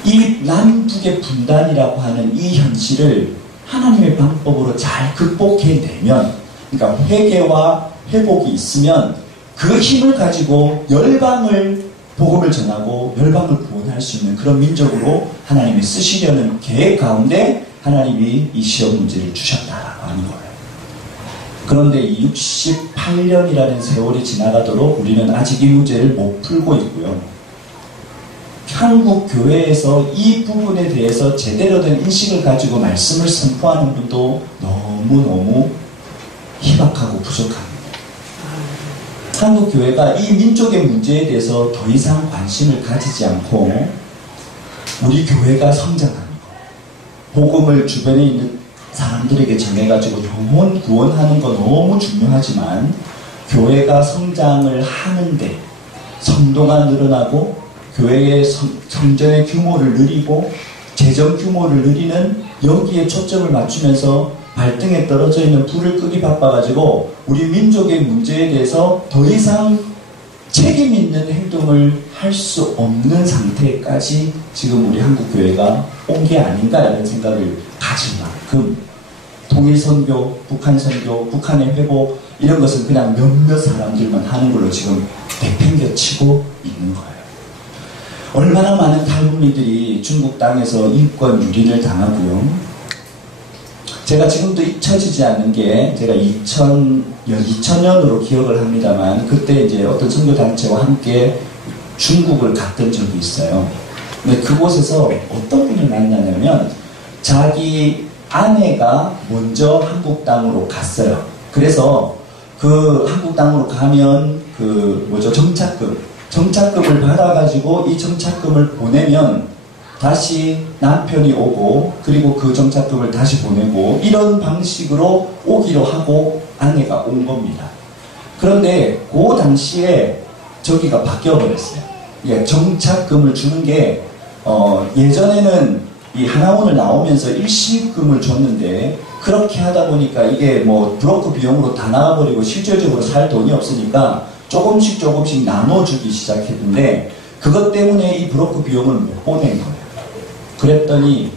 이 남북의 분단이라고 하는 이 현실을 하나님의 방법으로 잘 극복해내면, 그러니까 회개와 회복이 있으면 그 힘을 가지고 열방을 복음을 전하고 열방을 구원할 수 있는 그런 민족으로 하나님이 쓰시려는 계획 가운데 하나님이 이 시험 문제를 주셨다라고 하는 거예요. 그런데 이 68년이라는 세월이 지나가도록 우리는 아직 이 문제를 못 풀고 있고요. 한국 교회에서 이 부분에 대해서 제대로 된 인식을 가지고 말씀을 선포하는 분도 너무너무 희박하고 부족합니다. 한국 교회가 이 민족의 문제에 대해서 더 이상 관심을 가지지 않고 우리 교회가 성장하는 것, 복음을 주변에 있는 사람들에게 전해가지고 영혼 구원하는 거 너무 중요하지만 교회가 성장을 하는데 성도가 늘어나고 교회의 성전의 규모를 늘리고 재정 규모를 늘리는 여기에 초점을 맞추면서 발등에 떨어져 있는 불을 끄기 바빠가지고 우리 민족의 문제에 대해서 더 이상 책임 있는 행동을 할 수 없는 상태까지 지금 우리 한국교회가 온 게 아닌가 이런 생각을 가질 만큼 통일선교, 북한선교, 북한의 회복 이런 것은 그냥 몇몇 사람들만 하는 걸로 지금 내팽겨치고 있는 거예요. 얼마나 많은 탈북민들이 중국 땅에서 인권 유린을 당하고요. 제가 지금도 잊혀지지 않는 게 제가 2000년으로 기억을 합니다만 그때 이제 어떤 선교단체와 함께 중국을 갔던 적이 있어요. 근데 그곳에서 어떤 분을 만나냐면 자기 아내가 먼저 한국 땅으로 갔어요. 그래서 그 한국 땅으로 가면 정착금을 받아가지고 이 정착금을 보내면 다시 남편이 오고 그리고 그 정착금을 다시 보내고 이런 방식으로 오기로 하고 아내가 온 겁니다. 그런데 그 당시에 저기가 바뀌어버렸어요. 예, 정착금을 주는 게 예전에는 이 하나원을 나오면서 일시금을 줬는데 그렇게 하다 보니까 이게 뭐 브로커 비용으로 다 나가버리고 실질적으로 살 돈이 없으니까 조금씩 나눠주기 시작했는데 그것 때문에 이 브로커 비용을 못 보낸 거예요. 그랬더니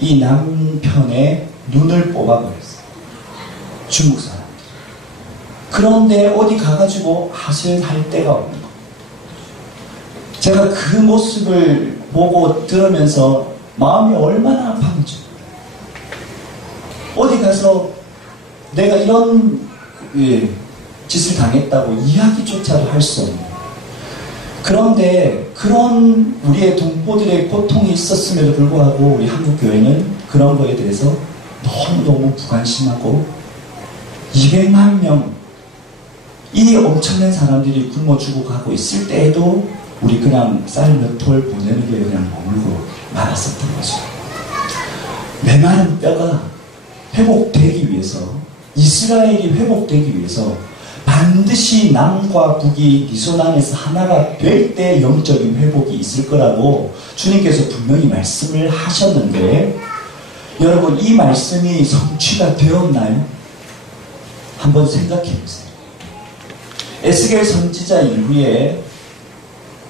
이 남편의 눈을 뽑아버렸어요. 중국 사람. 그런데 어디 가가지고 하소연할 데가 없는 거예요. 제가 그 모습을 보고 들으면서 마음이 얼마나 아팠는지. 어디 가서 내가 이런 짓을 당했다고 이야기조차도 할 수 없는. 그런데 그런 우리의 동포들의 고통이 있었음에도 불구하고 우리 한국교회는 그런 거에 대해서 너무너무 무관심하고 200만 명 이 엄청난 사람들이 굶어 죽어가고 있을 때에도 우리 그냥 쌀 몇 톨 보내는 게 그냥 머물고 말았었던 거죠. 메마른 뼈가 회복되기 위해서 이스라엘이 회복되기 위해서 반드시 남과 북이 리소난에서 하나가 될 때 영적인 회복이 있을 거라고 주님께서 분명히 말씀을 하셨는데, 여러분 이 말씀이 성취가 되었나요? 한번 생각해 보세요. 에스겔 선지자 이후에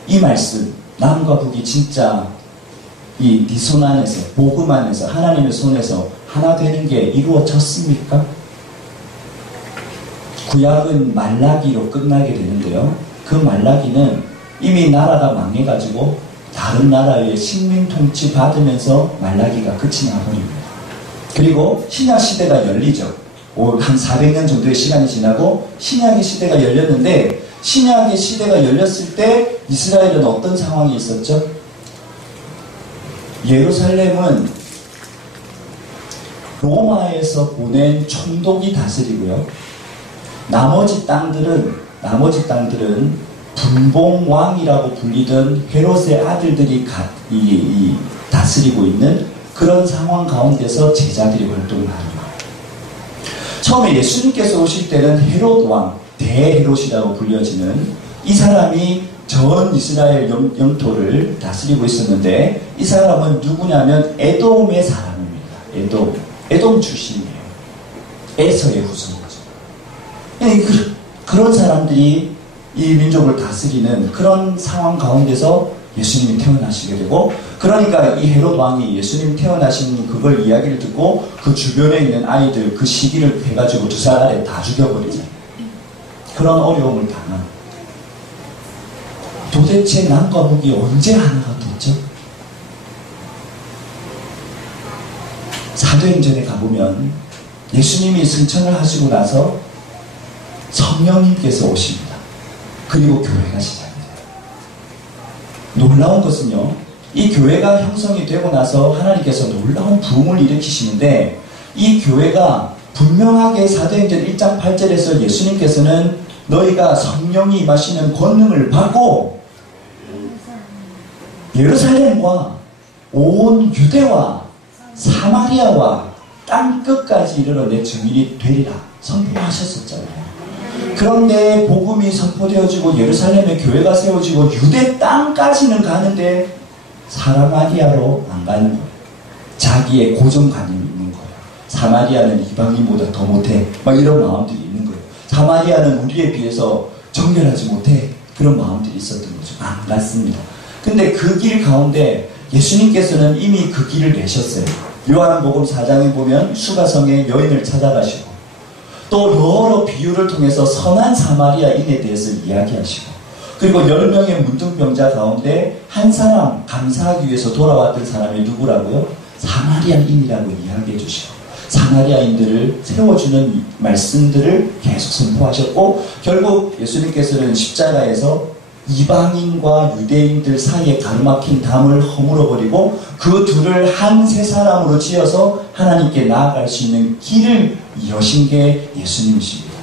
이 말씀, 남과 북이 진짜 이 리손 안에서, 복음 안에서, 하나님의 손에서 하나 되는 게 이루어졌습니까? 구약은 말라기로 끝나게 되는데요. 그 말라기는 이미 나라가 망해가지고 다른 나라의 식민 통치 받으면서 말라기가 끝이 나버립니다. 그리고 신약 시대가 열리죠. 한 400년 정도의 시간이 지나고 신약의 시대가 열렸는데, 신약의 시대가 열렸을 때 이스라엘은 어떤 상황이 있었죠? 예루살렘은 로마에서 보낸 총독이 다스리고요. 나머지 땅들은 분봉왕이라고 불리던 헤롯의 아들들이 다스리고 있는 그런 상황 가운데서 제자들이 활동을 하는 거예요. 처음에 예수님께서 오실 때는 헤롯 왕, 대헤롯이라고 불려지는 이 사람이 전 이스라엘 영토를 다스리고 있었는데, 이 사람은 누구냐면 에돔의 사람입니다. 에돔 출신이에요. 에서의 후손이죠. 그런 사람들이 이 민족을 다스리는 그런 상황 가운데서 예수님이 태어나시게 되고, 그러니까 이 헤롯 왕이 예수님 태어나신 그걸 이야기를 듣고 그 주변에 있는 아이들 그 시기를 해가지고 2살 아래 다 죽여버리잖아요. 그런 어려움을 당한. 도대체 남과 북이 언제 하나가 됐죠? 사도행전에 가보면 예수님이 승천을 하시고 나서 성령님께서 오십니다. 그리고 교회가 시작돼요. 놀라운 것은요, 이 교회가 형성이 되고 나서 하나님께서 놀라운 부흥을 일으키시는데, 이 교회가 분명하게 사도행전 1장 8절에서 예수님께서는 너희가 성령이 임하시는 권능을 받고 예루살렘과 온 유대와 사마리아와 땅끝까지 이르러 내 증인이 되리라 선포하셨었잖아요. 그런데 복음이 선포되어지고 예루살렘에 교회가 세워지고 유대 땅까지는 가는데 사마리아로 안 가는 거예요. 자기의 고정관념이 있는 거예요. 사마리아는 이방인보다 더 못해, 막 이런 마음들이 있는 거예요. 사마리아는 우리에 비해서 정결하지 못해, 그런 마음들이 있었던 거죠. 안 갔습니다. 근데 그 길 가운데 예수님께서는 이미 그 길을 내셨어요. 요한복음 4장에 보면 수가성에 여인을 찾아가시고, 또 여러 비유를 통해서 선한 사마리아인에 대해서 이야기하시고, 그리고 10명의 문둥병자 가운데 한 사람 감사하기 위해서 돌아왔던 사람이 누구라고요? 사마리아인이라고 이야기해 주시고, 사마리아인들을 세워주는 말씀들을 계속 선포하셨고, 결국 예수님께서는 십자가에서 이방인과 유대인들 사이에 가로막힌 담을 허물어버리고 그 둘을 한 세 사람으로 지어서 하나님께 나아갈 수 있는 길을 여신 게 예수님이십니다.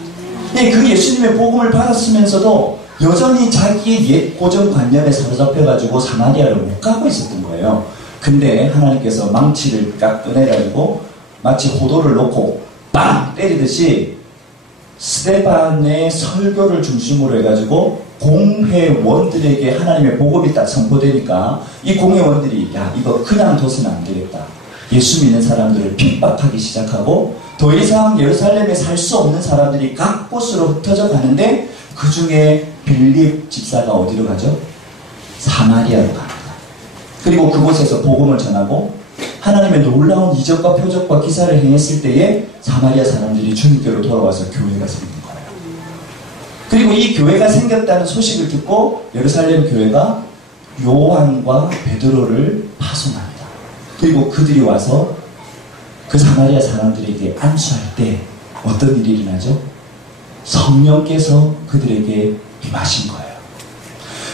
그 예수님의 복음을 받았으면서도 여전히 자기의 옛 고정관념에 사로잡혀가지고 사마리아를 못 가고 있었던 거예요. 근데 하나님께서 망치를 딱 꺼내가지고 마치 호도를 놓고 빵 때리듯이 스데반의 설교를 중심으로 해가지고 공회원들에게 하나님의 복음이 딱 선포되니까 이 공회원들이 야, 이거 그냥 둬서는 안 되겠다. 예수 믿는 사람들을 핍박하기 시작하고, 더 이상 예루살렘에 살 수 없는 사람들이 각 곳으로 흩어져 가는데, 그 중에 빌립 집사가 어디로 가죠? 사마리아로 갑니다. 그리고 그곳에서 복음을 전하고 하나님의 놀라운 이적과 표적과 기사를 행했을 때에 사마리아 사람들이 주님께로 돌아와서 교회가 생긴 거예요. 그리고 이 교회가 생겼다는 소식을 듣고 예루살렘 교회가 요한과 베드로를 파송합니다. 그리고 그들이 와서 그 사마리아 사람들에게 안수할 때 어떤 일이 일어나죠? 성령께서 그들에게 임하신 거예요.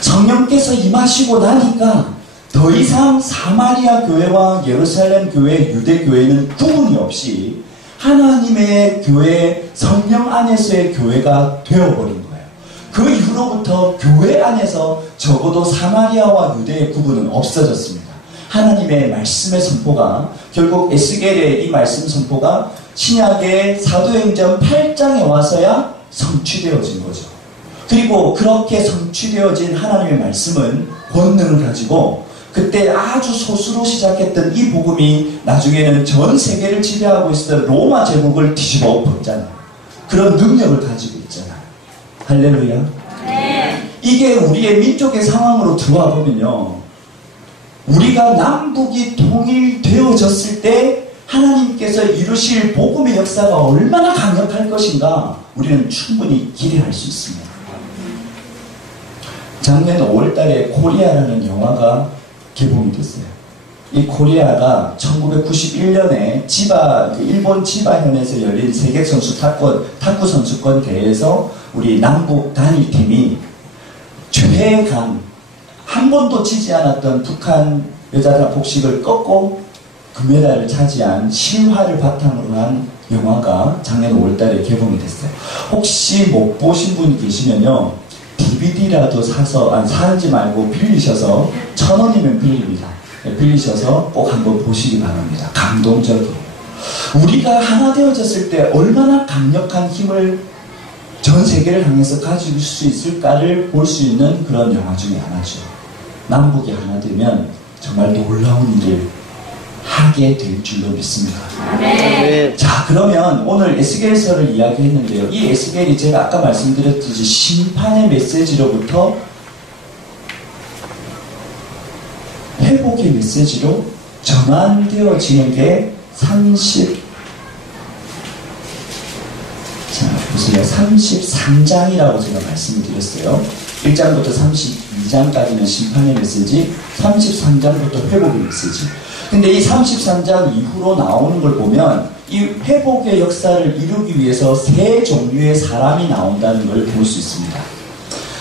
성령께서 임하시고 나니까 더 이상 사마리아 교회와 예루살렘 교회, 유대 교회는 구분이 없이 하나님의 교회, 성령 안에서의 교회가 되어버린 거예요. 그 이후로부터 교회 안에서 적어도 사마리아와 유대의 구분은 없어졌습니다. 하나님의 말씀의 선포가, 결국 에스겔의 이 말씀 선포가 신약의 사도행전 8장에 와서야 성취되어진 거죠. 그리고 그렇게 성취되어진 하나님의 말씀은 권능을 가지고 그때 아주 소수로 시작했던 이 복음이 나중에는 전 세계를 지배하고 있었던 로마 제국을 뒤집어 엎었잖아요. 그런 능력을 가지고 있잖아요. 할렐루야. 네. 이게 우리의 민족의 상황으로 들어와 보면요, 우리가 남북이 통일되어졌을 때 하나님께서 이루실 복음의 역사가 얼마나 강력할 것인가 우리는 충분히 기대할 수 있습니다. 작년 5월달에 코리아라는 영화가 개봉이 됐어요. 이 코리아가 1991년에 일본 지바현에서 열린 세계선수 탁구 선수권 대회에서 우리 남북 단일팀이 최강 한 번도 지지 않았던 북한 여자들 복식을 꺾고 금메달을 차지한 실화를 바탕으로 한 영화가 작년 5월달에 개봉이 됐어요. 혹시 못 보신 분이 계시면요, DVD라도 사는지 말고 빌리셔서 1,000원이면 빌립니다. 빌리셔서 꼭 한번 보시기 바랍니다. 감동적이에요. 우리가 하나 되어졌을 때 얼마나 강력한 힘을 전 세계를 향해서 가질 수 있을까를 볼 수 있는 그런 영화 중에 하나죠. 남북이 하나 되면 정말 놀라운 일을 하게 될 줄로 믿습니다. 네. 자, 그러면 오늘 에스겔서를 이야기했는데요. 이 에스겔이 제가 아까 말씀드렸듯이 심판의 메시지로부터 회복의 메시지로 전환되어지는 게 33장이라고 제가 말씀을 드렸어요. 1장부터 32장까지는 심판의 메시지, 33장부터 회복의 메시지. 근데 이 33장 이후로 나오는 걸 보면 이 회복의 역사를 이루기 위해서 세 종류의 사람이 나온다는 걸 볼 수 있습니다.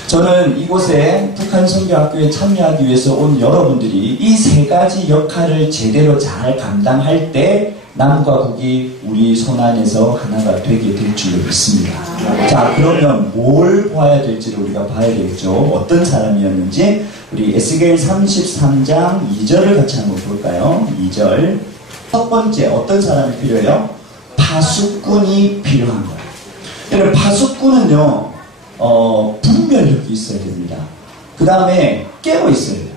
저는 이곳에 북한 선교학교에 참여하기 위해서 온 여러분들이 이 세 가지 역할을 제대로 잘 감당할 때 남과 북이 우리 손 안에서 하나가 되게 될 줄로 믿습니다. 자, 그러면 뭘 봐야 될지를 우리가 봐야 되겠죠. 어떤 사람이었는지 우리 에스겔 33장 2절을 같이 한번 볼까요? 2절. 첫 번째, 어떤 사람이 필요해요? 파수꾼이 필요한 거예요. 여러분, 파수꾼은요, 분별력이 있어야 됩니다. 그 다음에 깨어 있어야 돼요.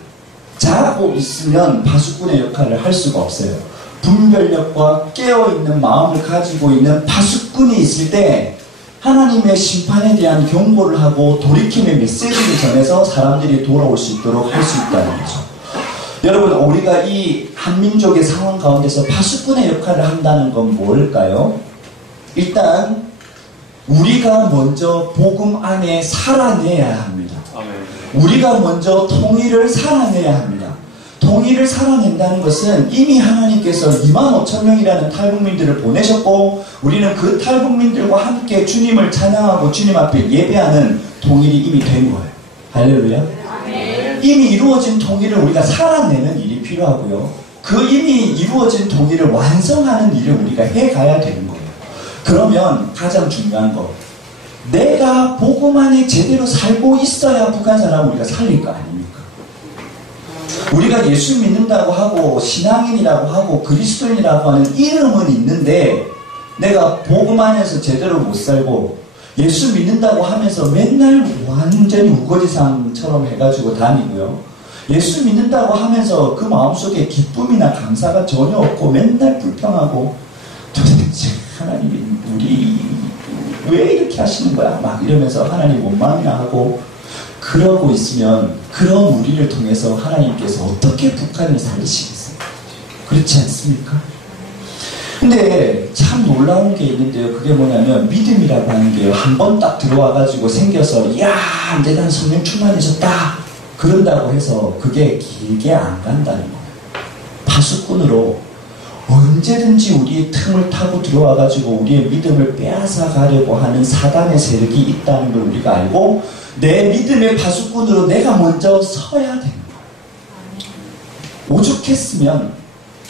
자고 있으면 파수꾼의 역할을 할 수가 없어요. 분별력과 깨어있는 마음을 가지고 있는 파수꾼이 있을 때 하나님의 심판에 대한 경고를 하고 돌이킴의 메시지를 전해서 사람들이 돌아올 수 있도록 할 수 있다는 거죠. 여러분, 우리가 이 한민족의 상황 가운데서 파수꾼의 역할을 한다는 건 뭘까요? 일단 우리가 먼저 복음 안에 살아내야 합니다. 우리가 먼저 통일을 살아내야 합니다. 통일을 살아낸다는 것은 이미 하나님께서 25,000명이라는 탈북민들을 보내셨고 우리는 그 탈북민들과 함께 주님을 찬양하고 주님 앞에 예배하는 통일이 이미 된 거예요. 할렐루야. 이미 이루어진 통일을 우리가 살아내는 일이 필요하고요. 그 이미 이루어진 통일을 완성하는 일을 우리가 해가야 되는 거예요. 그러면 가장 중요한 거, 내가 복음 안에 제대로 살고 있어야 북한 사람을 우리가 살릴 거 아닙니까? 우리가 예수 믿는다고 하고 신앙인이라고 하고 그리스도인이라고 하는 이름은 있는데 내가 복음 안에서 제대로 못 살고 예수 믿는다고 하면서 맨날 완전히 우거지상처럼 해가지고 다니고요. 예수 믿는다고 하면서 그 마음속에 기쁨이나 감사가 전혀 없고 맨날 불평하고 도대체 하나님이 우리 왜 이렇게 하시는 거야? 막 이러면서 하나님 원망이나 하고 그러고 있으면 그런 우리를 통해서 하나님께서 어떻게 북한을 살리시겠어요? 그렇지 않습니까? 근데 참 놀라운 게 있는데요. 그게 뭐냐면 믿음이라고 하는 게요. 한 번 딱 들어와가지고 생겨서 이야 이제 난 성령 충만해졌다 그런다고 해서 그게 길게 안 간다는 거예요. 파수꾼으로 언제든지 우리의 틈을 타고 들어와가지고 우리의 믿음을 빼앗아 가려고 하는 사단의 세력이 있다는 걸 우리가 알고 내 믿음의 파수꾼으로 내가 먼저 서야 되는 거예요. 오죽했으면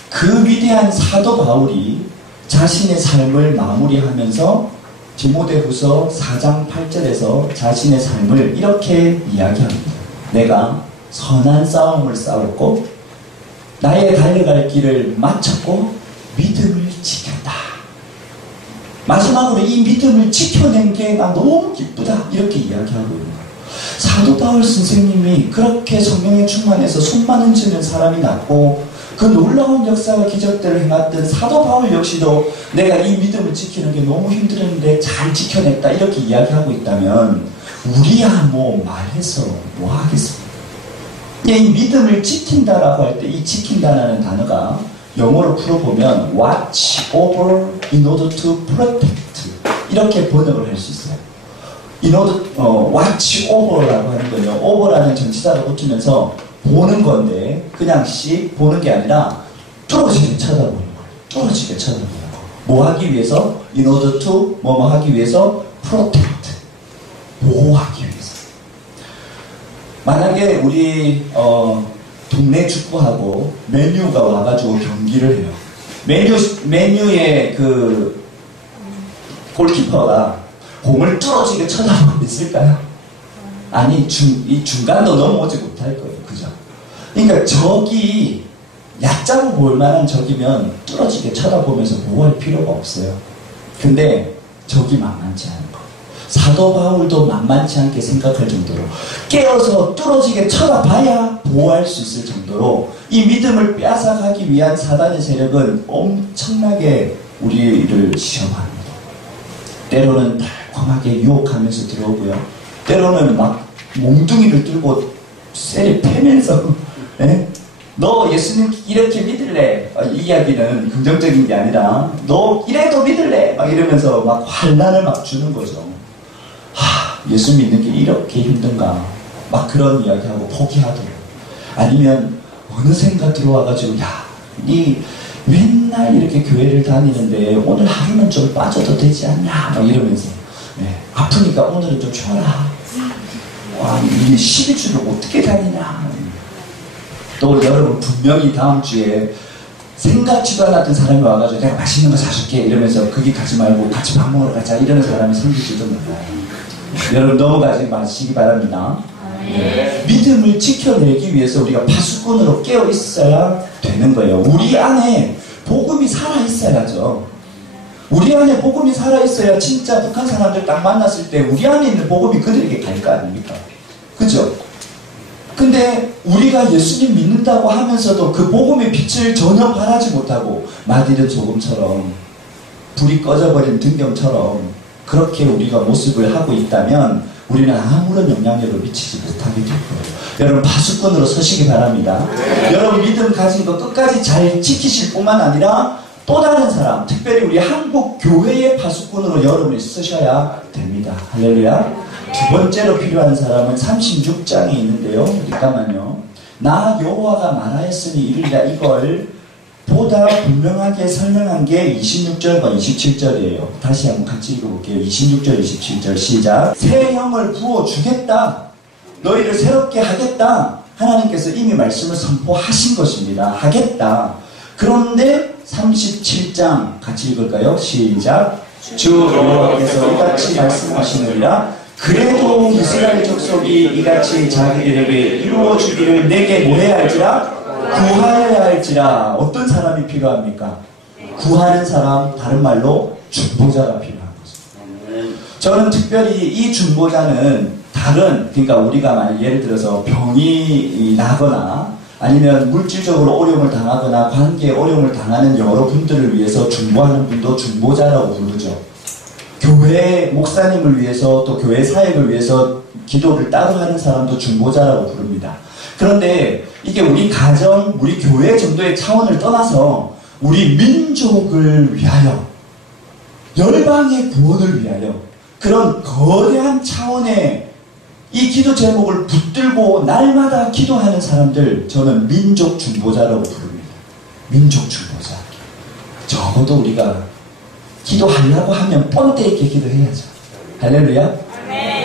그 위대한 사도 바울이 자신의 삶을 마무리하면서 디모데후서 4장 8절에서 자신의 삶을 이렇게 이야기합니다. 내가 선한 싸움을 싸웠고 나의 달려갈 길을 마쳤고 믿음을 지켰다. 마지막으로 이 믿음을 지켜낸 게 나 너무 기쁘다 이렇게 이야기하고 있는 거예요. 사도 바울 선생님이 그렇게 성령에 충만해서 손만 흔치는 사람이 났고 그 놀라운 역사와 기적들을 행했던 사도 바울 역시도 내가 이 믿음을 지키는 게 너무 힘들었는데 잘 지켜냈다 이렇게 이야기하고 있다면 우리야 뭐 말해서 뭐 하겠습니까? 이 믿음을 지킨다라고 할 때 이 지킨다라는 단어가 영어로 풀어보면 watch over in order to protect 이렇게 번역을 할 수 있어요. in order, watch over라고 하는 거예요. over라는 전치사를 붙이면서 보는 건데 그냥 보는 게 아니라 뚫어지게 쳐다보는 거예요. 뚫어지게 쳐다보는 거. 뭐 하기 위해서? in order to 뭐뭐 하기 위해서 protect 보호하기 위해서. 만약에 우리 동네 축구하고 맨유가 와가지고 경기를 해요. 맨유의 그 골키퍼가 공을 뚫어지게 쳐다보고 있을까요? 아니, 이 중간도 넘어오지 못할 거예요. 그죠? 그러니까 적이 얕잡아 볼 만한 적이면 뚫어지게 쳐다보면서 보호할 필요가 없어요. 근데 적이 만만치 않은 거. 사도 바울도 만만치 않게 생각할 정도로 깨어서 뚫어지게 쳐다봐야 보호할 수 있을 정도로 이 믿음을 빼앗아가기 위한 사단의 세력은 엄청나게 우리를 시험합니다. 때로는 달콤하게 유혹하면서 들어오고요. 때로는 막 몽둥이를 들고 쇠를 패면서 너 예수님 이렇게 믿을래? 이 이야기는 긍정적인 게 아니라 너 이래도 믿을래? 막 이러면서 막 환난을 막 주는 거죠. 예수 믿는 게 이렇게 힘든가? 막 그런 이야기하고 포기하더라고요. 아니면 어느샌가 들어와가지고 니 맨날 이렇게 교회를 다니는데 오늘 하루는 좀 빠져도 되지 않냐? 막 이러면서 아프니까 오늘은 좀 쉬어라. 와, 이 12주를 어떻게 다니냐? 또 여러분 분명히 다음 주에 생각지도 않았던 사람이 와가지고 내가 맛있는 거 사줄게 이러면서 거기 가지 말고 같이 밥 먹으러 가자 이러는 사람이 생길지도 몰라요. 여러분 넘어가지 마시기 바랍니다. 믿음을 지켜내기 위해서 우리가 파수꾼으로 깨어 있어야 되는 거예요. 우리 안에 복음이 살아있어야죠. 우리 안에 복음이 살아있어야 진짜 북한 사람들 딱 만났을 때 우리 안에 있는 복음이 그들에게 갈 거 아닙니까? 그죠? 근데 우리가 예수님 믿는다고 하면서도 그 복음의 빛을 전혀 발하지 못하고 마디른 소금처럼 불이 꺼져버린 등경처럼 그렇게 우리가 모습을 하고 있다면 우리는 아무런 영향력을 미치지 못하게 될 거예요. 여러분 파수꾼으로 서시기 바랍니다. 여러분 믿음 가진 거 끝까지 잘 지키실 뿐만 아니라 또 다른 사람, 특별히 우리 한국 교회의 파수꾼으로 여러분이 쓰셔야 됩니다. 할렐루야. 두 번째로 필요한 사람은 36장에 있는데요. 잠깐만요. 나 여호와가 말하였으니 이르리라 이걸 보다 분명하게 설명한 게 26절과 27절이에요. 다시 한번 같이 읽어볼게요. 26절, 27절 시작. 새 형을 부어주겠다. 너희를 새롭게 하겠다. 하나님께서 이미 말씀을 선포하신 것입니다. 하겠다. 그런데 37장 같이 읽을까요? 시작. 주 여호와께서 이같이 말씀하시느니라. 그래도 이스라엘 족속이 이같이 자기들에게 이루어주기를 내게 뭐해야 할지라? 구하여야 할지라. 어떤 사람이 필요합니까? 구하는 사람, 다른 말로 중보자가 필요한 거죠. 저는 특별히 이 중보자는 그러니까 우리가 만약 예를 들어서 병이 나거나 아니면 물질적으로 어려움을 당하거나 관계에 어려움을 당하는 여러분들을 위해서 중보하는 분도 중보자라고 부르죠. 교회 목사님을 위해서 또 교회 사역을 위해서 기도를 따로 하는 사람도 중보자라고 부릅니다. 그런데 이게 우리 가정, 우리 교회 정도의 차원을 떠나서 우리 민족을 위하여, 열방의 구원을 위하여 그런 거대한 차원의 이 기도 제목을 붙들고 날마다 기도하는 사람들, 저는 민족 중보자라고 부릅니다. 민족 중보자. 적어도 우리가 기도하려고 하면 뻔때 있게 기도해야죠. 할렐루야.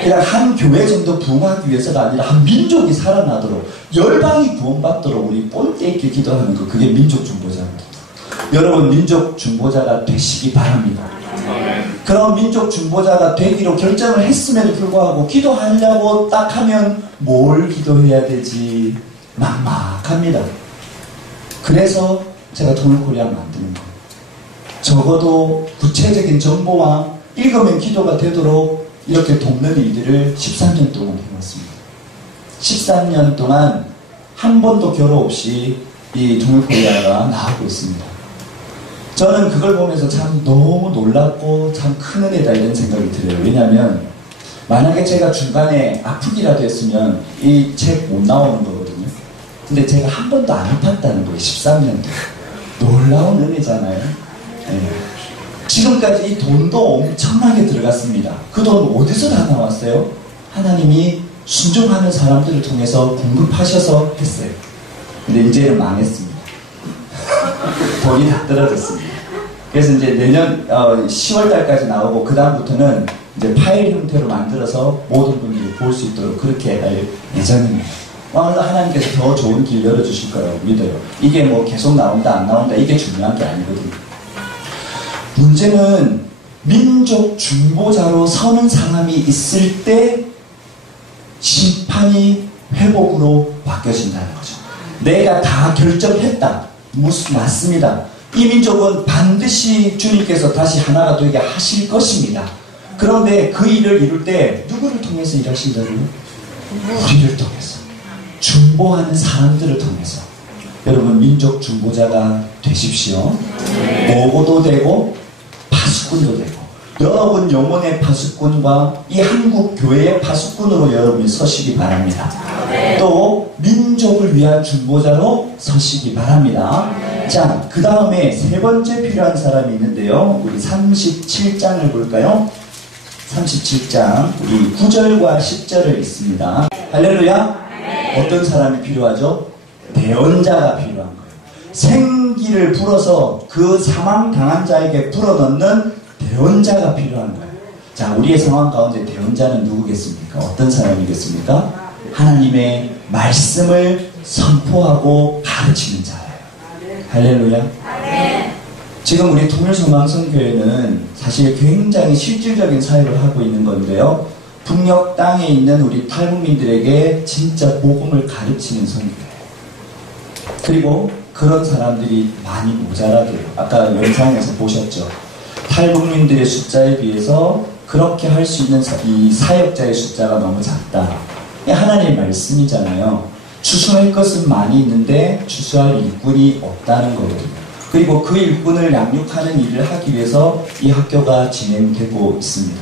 그냥 한 교회 정도 부흥하기 위해서가 아니라 한 민족이 살아나도록, 열방이 구원받도록 우리 뻔때 있게 기도하는 거, 그게 민족 중보자입니다. 여러분 민족 중보자가 되시기 바랍니다. 그런 민족 중보자가 되기로 결정을 했음에도 불구하고 기도하려고 딱 하면 뭘 기도해야 되지 막막합니다. 그래서 제가 돈을 코리아 만드는 거예요. 적어도 구체적인 정보와 읽으면 기도가 되도록 이렇게 돕는 일들을 13년 동안 해왔습니다. 13년 동안 한 번도 겨루 없이 이 동일코리아가 나오고 있습니다. 저는 그걸 보면서 참 너무 놀랍고 참 큰 은혜다 이런 생각이 들어요. 왜냐하면 만약에 제가 중간에 아프기라도 했으면 이 책 못 나오는 거거든요. 근데 제가 한 번도 안 아팠다는 거예요. 13년 동안. 놀라운 은혜잖아요. 네. 지금까지 이 돈도 엄청나게 들어갔습니다. 그 돈 어디서 다 나왔어요? 하나님이 순종하는 사람들을 통해서 공급하셔서 했어요. 근데 이제는 망했습니다. 돈이 다 떨어졌습니다. 그래서 이제 내년 10월달까지 나오고 그 다음부터는 이제 파일 형태로 만들어서 모든 분들이 볼 수 있도록 그렇게 할 예정입니다. 하나님께서 더 좋은 길 열어주실 거라고 믿어요. 이게 뭐 계속 나온다 안 나온다 이게 중요한 게 아니거든요. 문제는 민족 중보자로 서는 사람이 있을 때 심판이 회복으로 바뀌어진다는 거죠. 내가 다 결정했다. 맞습니다. 이 민족은 반드시 주님께서 다시 하나가 되게 하실 것입니다. 그런데 그 일을 이룰 때 누구를 통해서 일하신다고요? 우리를 통해서. 중보하는 사람들을 통해서. 여러분 민족 중보자가 되십시오. 모고도 되고 파수꾼도 되고 여러분 영혼의 파수꾼과 이 한국 교회의 파수꾼으로 여러분이 서시기 바랍니다. 또 민족을 위한 중보자로 서시기 바랍니다. 자, 그 다음에 세 번째 필요한 사람이 있는데요. 우리 37장을 볼까요? 37장 우리 9절과 10절을 읽습니다. 할렐루야. 어떤 사람이 필요하죠? 대언자가 필요한 거예요. 생기를 불어서 그 사망당한 자에게 불어넣는 대언자가 필요한 거예요. 자, 우리의 상황 가운데 대언자는 누구겠습니까? 어떤 사람이겠습니까? 하나님의 말씀을 선포하고 가르치는 자예요. 할렐루야. 지금 우리 통일소망선교회는 사실 굉장히 실질적인 사역을 하고 있는 건데요. 북녘 땅에 있는 우리 탈북민들에게 진짜 복음을 가르치는 선교회예요. 그리고 그런 사람들이 많이 모자라대요. 아까 영상에서 보셨죠. 탈북민들의 숫자에 비해서 그렇게 할 수 있는 이 사역자의 숫자가 너무 작다. 이게 하나님의 말씀이잖아요. 추수할 것은 많이 있는데 추수할 일꾼이 없다는 거거든요. 그리고 그 일꾼을 양육하는 일을 하기 위해서 이 학교가 진행되고 있습니다.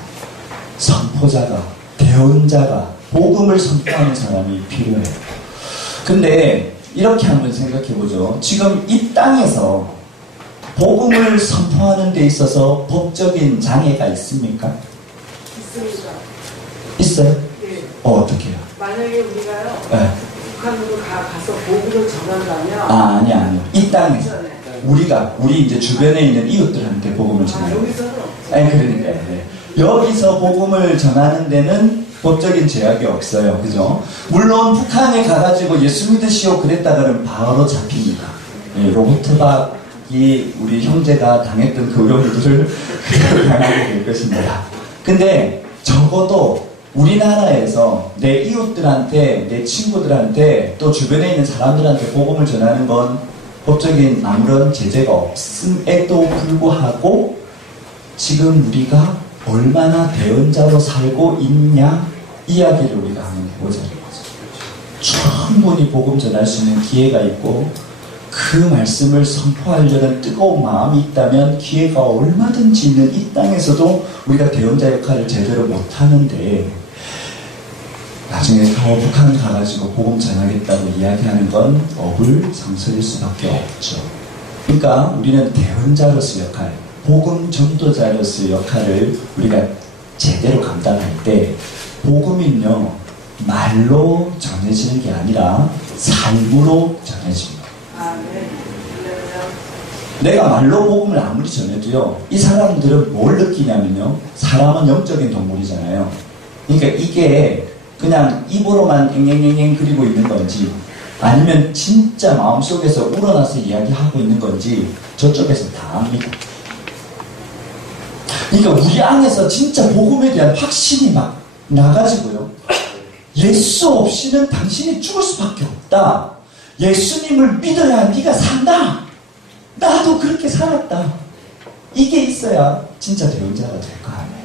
선포자가, 대언자가, 복음을 선포하는 사람이 필요해요. 근데 이렇게 한번 생각해보죠. 지금 이 땅에서 복음을 선포하는 데 있어서 법적인 장애가 있습니까? 있습니다. 있어요? 네. 어떻게요? 만약에 우리가요, 네. 북한으로 가서 복음을 전한다면, 아니요. 이 땅에서. 우리 이제 주변에 있는 이웃들한테 복음을 전해요. 여기서는 없어요. 아니, 그러니까. 네. 여기서 복음을 전하는 데는 법적인 제약이 없어요. 그죠? 물론 북한에 가가지고 예수 믿으시오 그랬다가는 바로 잡힙니다. 네, 로버트박이 우리 형제가 당했던 그 어려움들을 그대로 당하게 될 것입니다. 근데 적어도 우리나라에서 내 이웃들한테, 내 친구들한테, 또 주변에 있는 사람들한테 복음을 전하는 건 법적인 아무런 제재가 없음에도 불구하고 지금 우리가 얼마나 대언자로 살고 있냐 이야기를 우리가 한번 해보자는 거죠. 충분히 복음 전할 수 있는 기회가 있고 그 말씀을 선포하려는 뜨거운 마음이 있다면 기회가 얼마든지 있는 이 땅에서도 우리가 대언자 역할을 제대로 못하는데 나중에 북한 가가지고 복음 전하겠다고 이야기하는 건 어불성설일 수밖에 없죠. 그러니까 우리는 대언자로서 역할, 복음 전도자로서의 역할을 우리가 제대로 감당할 때 복음은요 말로 전해지는 게 아니라 삶으로 전해집니다. 내가 말로 복음을 아무리 전해도요 이 사람들은 뭘 느끼냐면요 사람은 영적인 동물이잖아요. 그러니까 이게 그냥 입으로만 앵앵앵앵 그리고 있는 건지 아니면 진짜 마음속에서 우러나서 이야기하고 있는 건지 저쪽에서 다 압니다. 그러니까 우리 안에서 진짜 복음에 대한 확신이 막 나가지고요. 예수 없이는 당신이 죽을 수밖에 없다. 예수님을 믿어야 네가 산다. 나도 그렇게 살았다. 이게 있어야 진짜 대언자가 될 거 아니에요.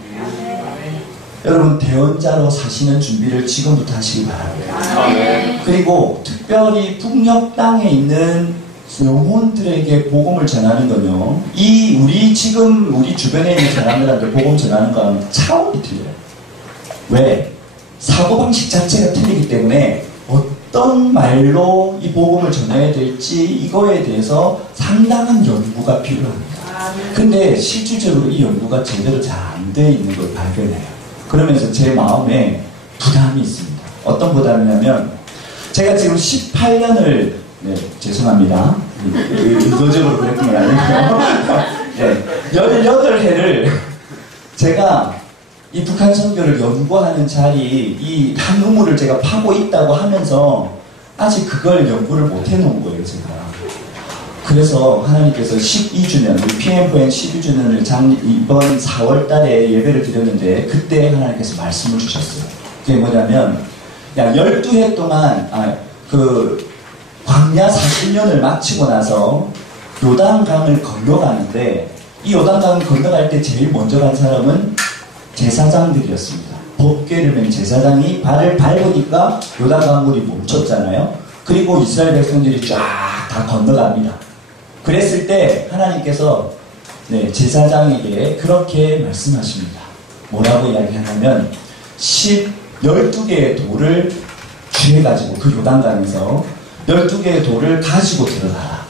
여러분, 대언자로 사시는 준비를 지금부터 하시기 바랍니다. 그리고 특별히 북녘 땅에 있는 영혼들에게 복음을 전하는 건요, 우리 주변에 있는 사람들한테 복음 전하는 건 차원이 틀려요. 왜? 사고방식 자체가 틀리기 때문에 어떤 말로 이 복음을 전해야 될지 이거에 대해서 상당한 연구가 필요합니다. 근데 실질적으로 이 연구가 제대로 잘 안 돼 있는 걸 발견해요. 그러면서 제 마음에 부담이 있습니다. 어떤 부담이냐면, 제가 지금 18년을, 네, 죄송합니다. 의도적으로 그랬던 건 아니고요. 네, 18해를 제가 이 북한 선교를 연구하는 자리, 이 한 우물을 제가 파고 있다고 하면서 아직 그걸 연구를 못 해놓은 거예요, 제가. 그래서 하나님께서 12주년, 우리 PMFN 12주년을 이번 4월 달에 예배를 드렸는데, 그때 하나님께서 말씀을 주셨어요. 그게 뭐냐면, 12해 동안, 광야 40년을 마치고 나서 요단강을 건너가는데, 이 요단강을 건너갈 때 제일 먼저 간 사람은 제사장들이었습니다. 법궤를 맨 제사장이 발을 밟으니까 요단강물이 멈췄잖아요. 그리고 이스라엘 백성들이 쫙 다 건너갑니다. 그랬을 때 하나님께서 제사장에게 그렇게 말씀하십니다. 뭐라고 이야기하냐면, 12개의 돌을 쥐해가지고, 그 요단강에서 12개의 돌을 가지고 들어가라.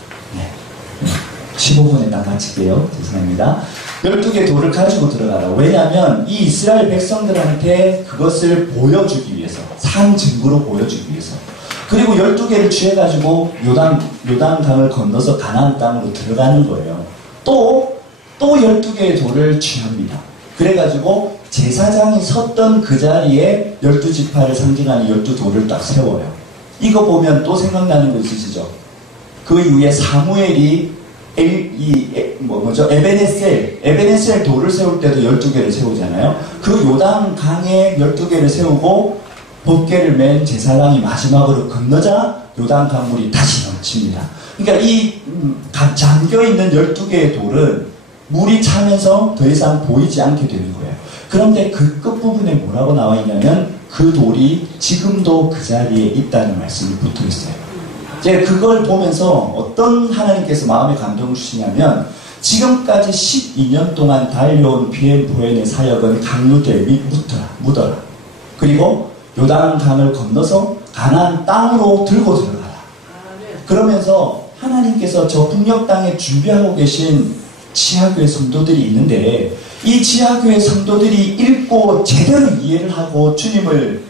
15분에 딱 마칠게요. 죄송합니다. 12개의 돌을 가지고 들어가라. 왜냐하면 이 이스라엘 백성들한테 그것을 보여주기 위해서, 산 증거로 보여주기 위해서. 그리고 12개를 취해가지고 요단강을 건너서 가나안 땅으로 들어가는 거예요. 또 12개의 돌을 취합니다. 그래가지고 제사장이 섰던 그 자리에 12지파를 상징하는 12돌을 딱 세워요. 이거 보면 또 생각나는 거 있으시죠? 그 이후에 사무엘이 에베네셀 돌을 세울 때도 12개를 세우잖아요. 그 요단강에 12개를 세우고 법궤를 맨 제사장이 마지막으로 건너자 요단강물이 다시 넘칩니다. 그러니까 이 잠겨있는 12개의 돌은 물이 차면서 더 이상 보이지 않게 되는 거예요. 그런데 그 끝부분에 뭐라고 나와 있냐면, 그 돌이 지금도 그 자리에 있다는 말씀이 붙어 있어요. 이제 그걸 보면서 어떤 하나님께서 마음에 감동을 주시냐면, 지금까지 12년 동안 달려온 PMFN의 사역은 강루대 및 묻어라. 그리고 요단강을 건너서 가나안 땅으로 들고 들어가라. 그러면서 하나님께서 저 북녘 땅에 준비하고 계신 지하교회 성도들이 있는데, 이 지하교회 성도들이 읽고 제대로 이해를 하고 주님을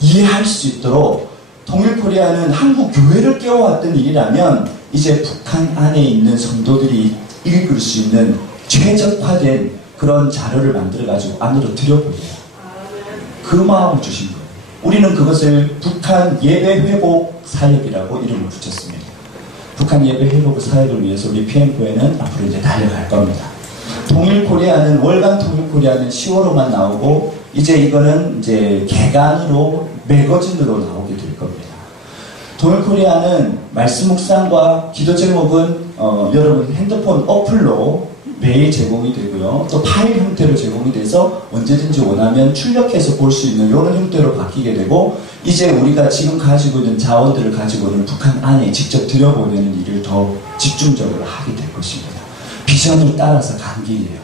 이해할 수 있도록 통일코리아는 한국 교회를 깨워왔던 일이라면, 이제 북한 안에 있는 성도들이 읽을 수 있는 최적화된 그런 자료를 만들어가지고 안으로 들여보내요. 그 마음을 주신 거예요. 우리는 그것을 북한 예배 회복 사역이라고 이름을 붙였습니다. 북한 예배 회복 사역을 위해서 우리 PMFN은 앞으로 이제 달려갈 겁니다. 통일코리아는, 월간 통일코리아는 10월호만 나오고, 이제 이거는 이제 개간으로, 매거진으로 나오게 될 겁니다. 통일코리아는 말씀 묵상과 기도 제목은 여러분 핸드폰 어플로 매일 제공이 되고요. 또 파일 형태로 제공이 돼서 언제든지 원하면 출력해서 볼 수 있는 이런 형태로 바뀌게 되고, 이제 우리가 지금 가지고 있는 자원들을 가지고는 북한 안에 직접 들여보내는 일을 더 집중적으로 하게 될 것입니다. 비전을 따라서 간 길이에요.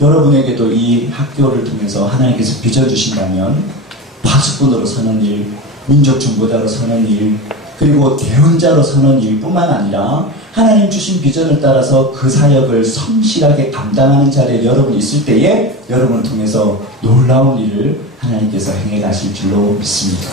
여러분에게도 이 학교를 통해서 하나님께서 비전 주신다면, 파수꾼으로 서는 일, 민족 중보자로 서는 일, 그리고 대언자로 서는 일뿐만 아니라 하나님 주신 비전을 따라서 그 사역을 성실하게 감당하는 자리에 여러분이 있을 때에 여러분을 통해서 놀라운 일을 하나님께서 행해 가실 줄로 믿습니다.